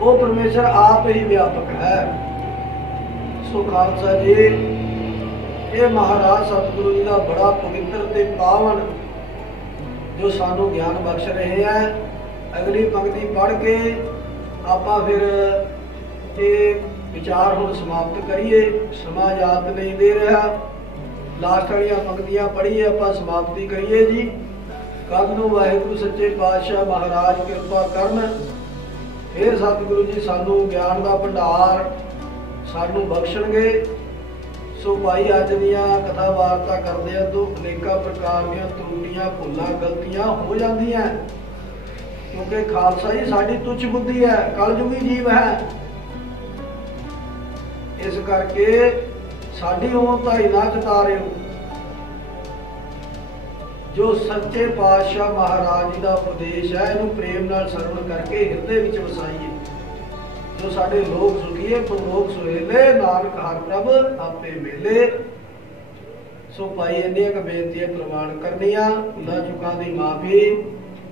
ਉਹ ਪਰਮੇਸ਼ਰ ਆਪ ਹੀ ਵਿਆਪਕ ਹੈ। ਸੋ ਖਾਲਸਾ ਜੀ, ਇਹ ਮਹਾਰਾਜ ਸਤਿਗੁਰੂ ਜੀ ਦਾ ਬੜਾ ਪਵਿੱਤਰ ਤੇ ਪਾਵਨ ਜੋ ਸਾਨੂੰ ਗਿਆਨ ਬਖਸ਼ ਰਹੇ ਹੈ। ਅਗਲੀ ਪੰਕਤੀ ਪੜ੍ਹ ਕੇ ਆਪਾਂ ਫਿਰ ਇਹ ਵਿਚਾਰ ਹੁਣ ਸਮਾਪਤ ਕਰੀਏ। ਸਮਾਂ ਯਾਦ ਨਹੀਂ ਦੇ ਰਿਹਾ। ਲਾਸਟ ਵਾਲੀਆਂ ਪੰਕਤੀਆਂ ਪੜ੍ਹੀਏ, ਆਪਾਂ ਸਮਾਪਤੀ ਕਰੀਏ ਜੀ। ਕੱਲ੍ਹ ਨੂੰ ਵਾਹਿਗੁਰੂ ਸੱਚੇ ਪਾਤਸ਼ਾਹ ਮਹਾਰਾਜ ਕਿਰਪਾ ਕਰਨ। ਫਿਰ ਸਤਿਗੁਰੂ ਜੀ ਸਾਨੂੰ ਗਿਆਨ ਦਾ ਭੰਡਾਰ ਸਾਨੂੰ ਬਖਸ਼ਣਗੇ। ਸੋ ਭਾਈ ਅੱਜ ਦੀਆਂ ਕਥਾ ਵਾਰਤਾ ਕਰਦੇ ਆ ਤੋਂ ਅਨੇਕਾਂ ਪ੍ਰਕਾਰ ਦੀਆਂ ਤਰੁੱਟੀਆਂ ਭੁੱਲਾਂ ਗਲਤੀਆਂ ਹੋ ਜਾਂਦੀਆਂ, ਕਿਉਂਕਿ ਖਾਲਸਾ ਜੀ ਸਾਡੀ ਤੁੱਛ ਬੁੱਧੀ ਹੈ, ਕਲਯੁਗੀ ਜੀਵ ਹੈ। ਇਸ ਕਰਕੇ ਸਾਡੀ ਉਮਰਤਾ ਹੀ ਨਾ ਚਤਾਰਿਓ। ਜੋ ਸੱਚੇ ਪਾਤਸ਼ਾਹ ਮਹਾਰਾਜ ਜੀ ਦਾ ਉਪਦੇਸ਼ ਹੈ, ਇਹਨੂੰ ਪ੍ਰੇਮ ਨਾਲ ਸਰਵਣ ਕਰਕੇ ਹਿਰਦੇ ਵਿੱਚ ਵਸਾਈਏ। ਜੋ ਸਾਡੇ ਲੋਕ ਸੁਖੀਏ ਪ੍ਰਲੋਕ ਸੁਹੇਲੇ, ਨਾਨਕ ਹਰਿ ਪ੍ਰਭ ਆਪੇ ਮੇਲੇ। ਸੋ ਭਾਈ ਇੰਨੀਆਂ ਕੁ ਬੇਨਤੀਆਂ ਪ੍ਰਵਾਨ ਕਰਨੀਆਂ, ਭੁੱਲਾਂ ਚੁੱਕਾਂ ਦੀ ਮਾਫੀ।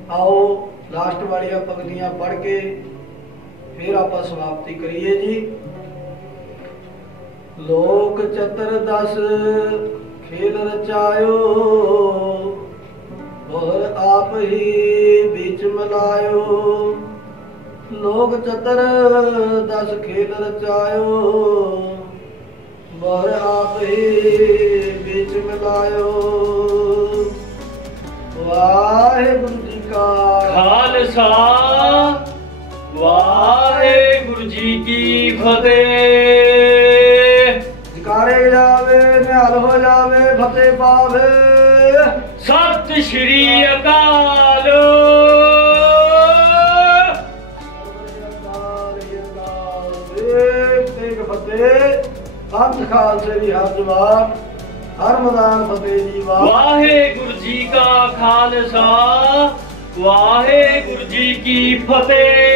ਆਓ ਲਾਸਟ ਵਾਲੀਆਂ ਪੰਕਤੀਆਂ ਪੜ੍ਹ ਕੇ ਫਿਰ ਆਪਾਂ ਸਮਾਪਤੀ ਕਰੀਏ ਜੀ। ਲੋਕ ਚਤਰ ਦਸ ਖੇਲ ਰਚਾਇਓ, ਬਹਰ ਆਪ ਹੀ ਵਿੱਚ ਮਿਲਾਇਓ। ਲੋਕ ਚਤਰ ਦਸ ਖੇਲ ਰਚਾਇਓ, ਬਹਰ ਆਪ ਹੀ ਵਿੱਚ ਮਿਲਾਇਓ। ਵਾਹਿਗੁਰੂ ਜੀ ਕਾ ਖਾਲਸਾ, ਵਾਹਿਗੁਰੂ ਜੀ ਕੀ ਫਤਿਹ। ਜਕਾਰੇ ਜਾਵੇ, ਨਿਹਾਲ ਹੋ ਜਾਵੇ, ਫਤਿਹ ਪਾਵੇ। ਸਤਿ ਸ਼੍ਰੀ ਅਕਾਲ। ਪੰਥ ਖਾਲਸੇ ਦੀ ਹਰ ਜਵਾਨ, ਹਰ ਮੈਦਾਨ ਫਤਿਹ ਜੀ। ਵਾਹਿਗੁਰੂ ਜੀ ਕਾ ਖਾਲਸਾ, ਵਾਹਿਗੁਰੂ ਜੀ ਕੀ ਫਤਿਹ।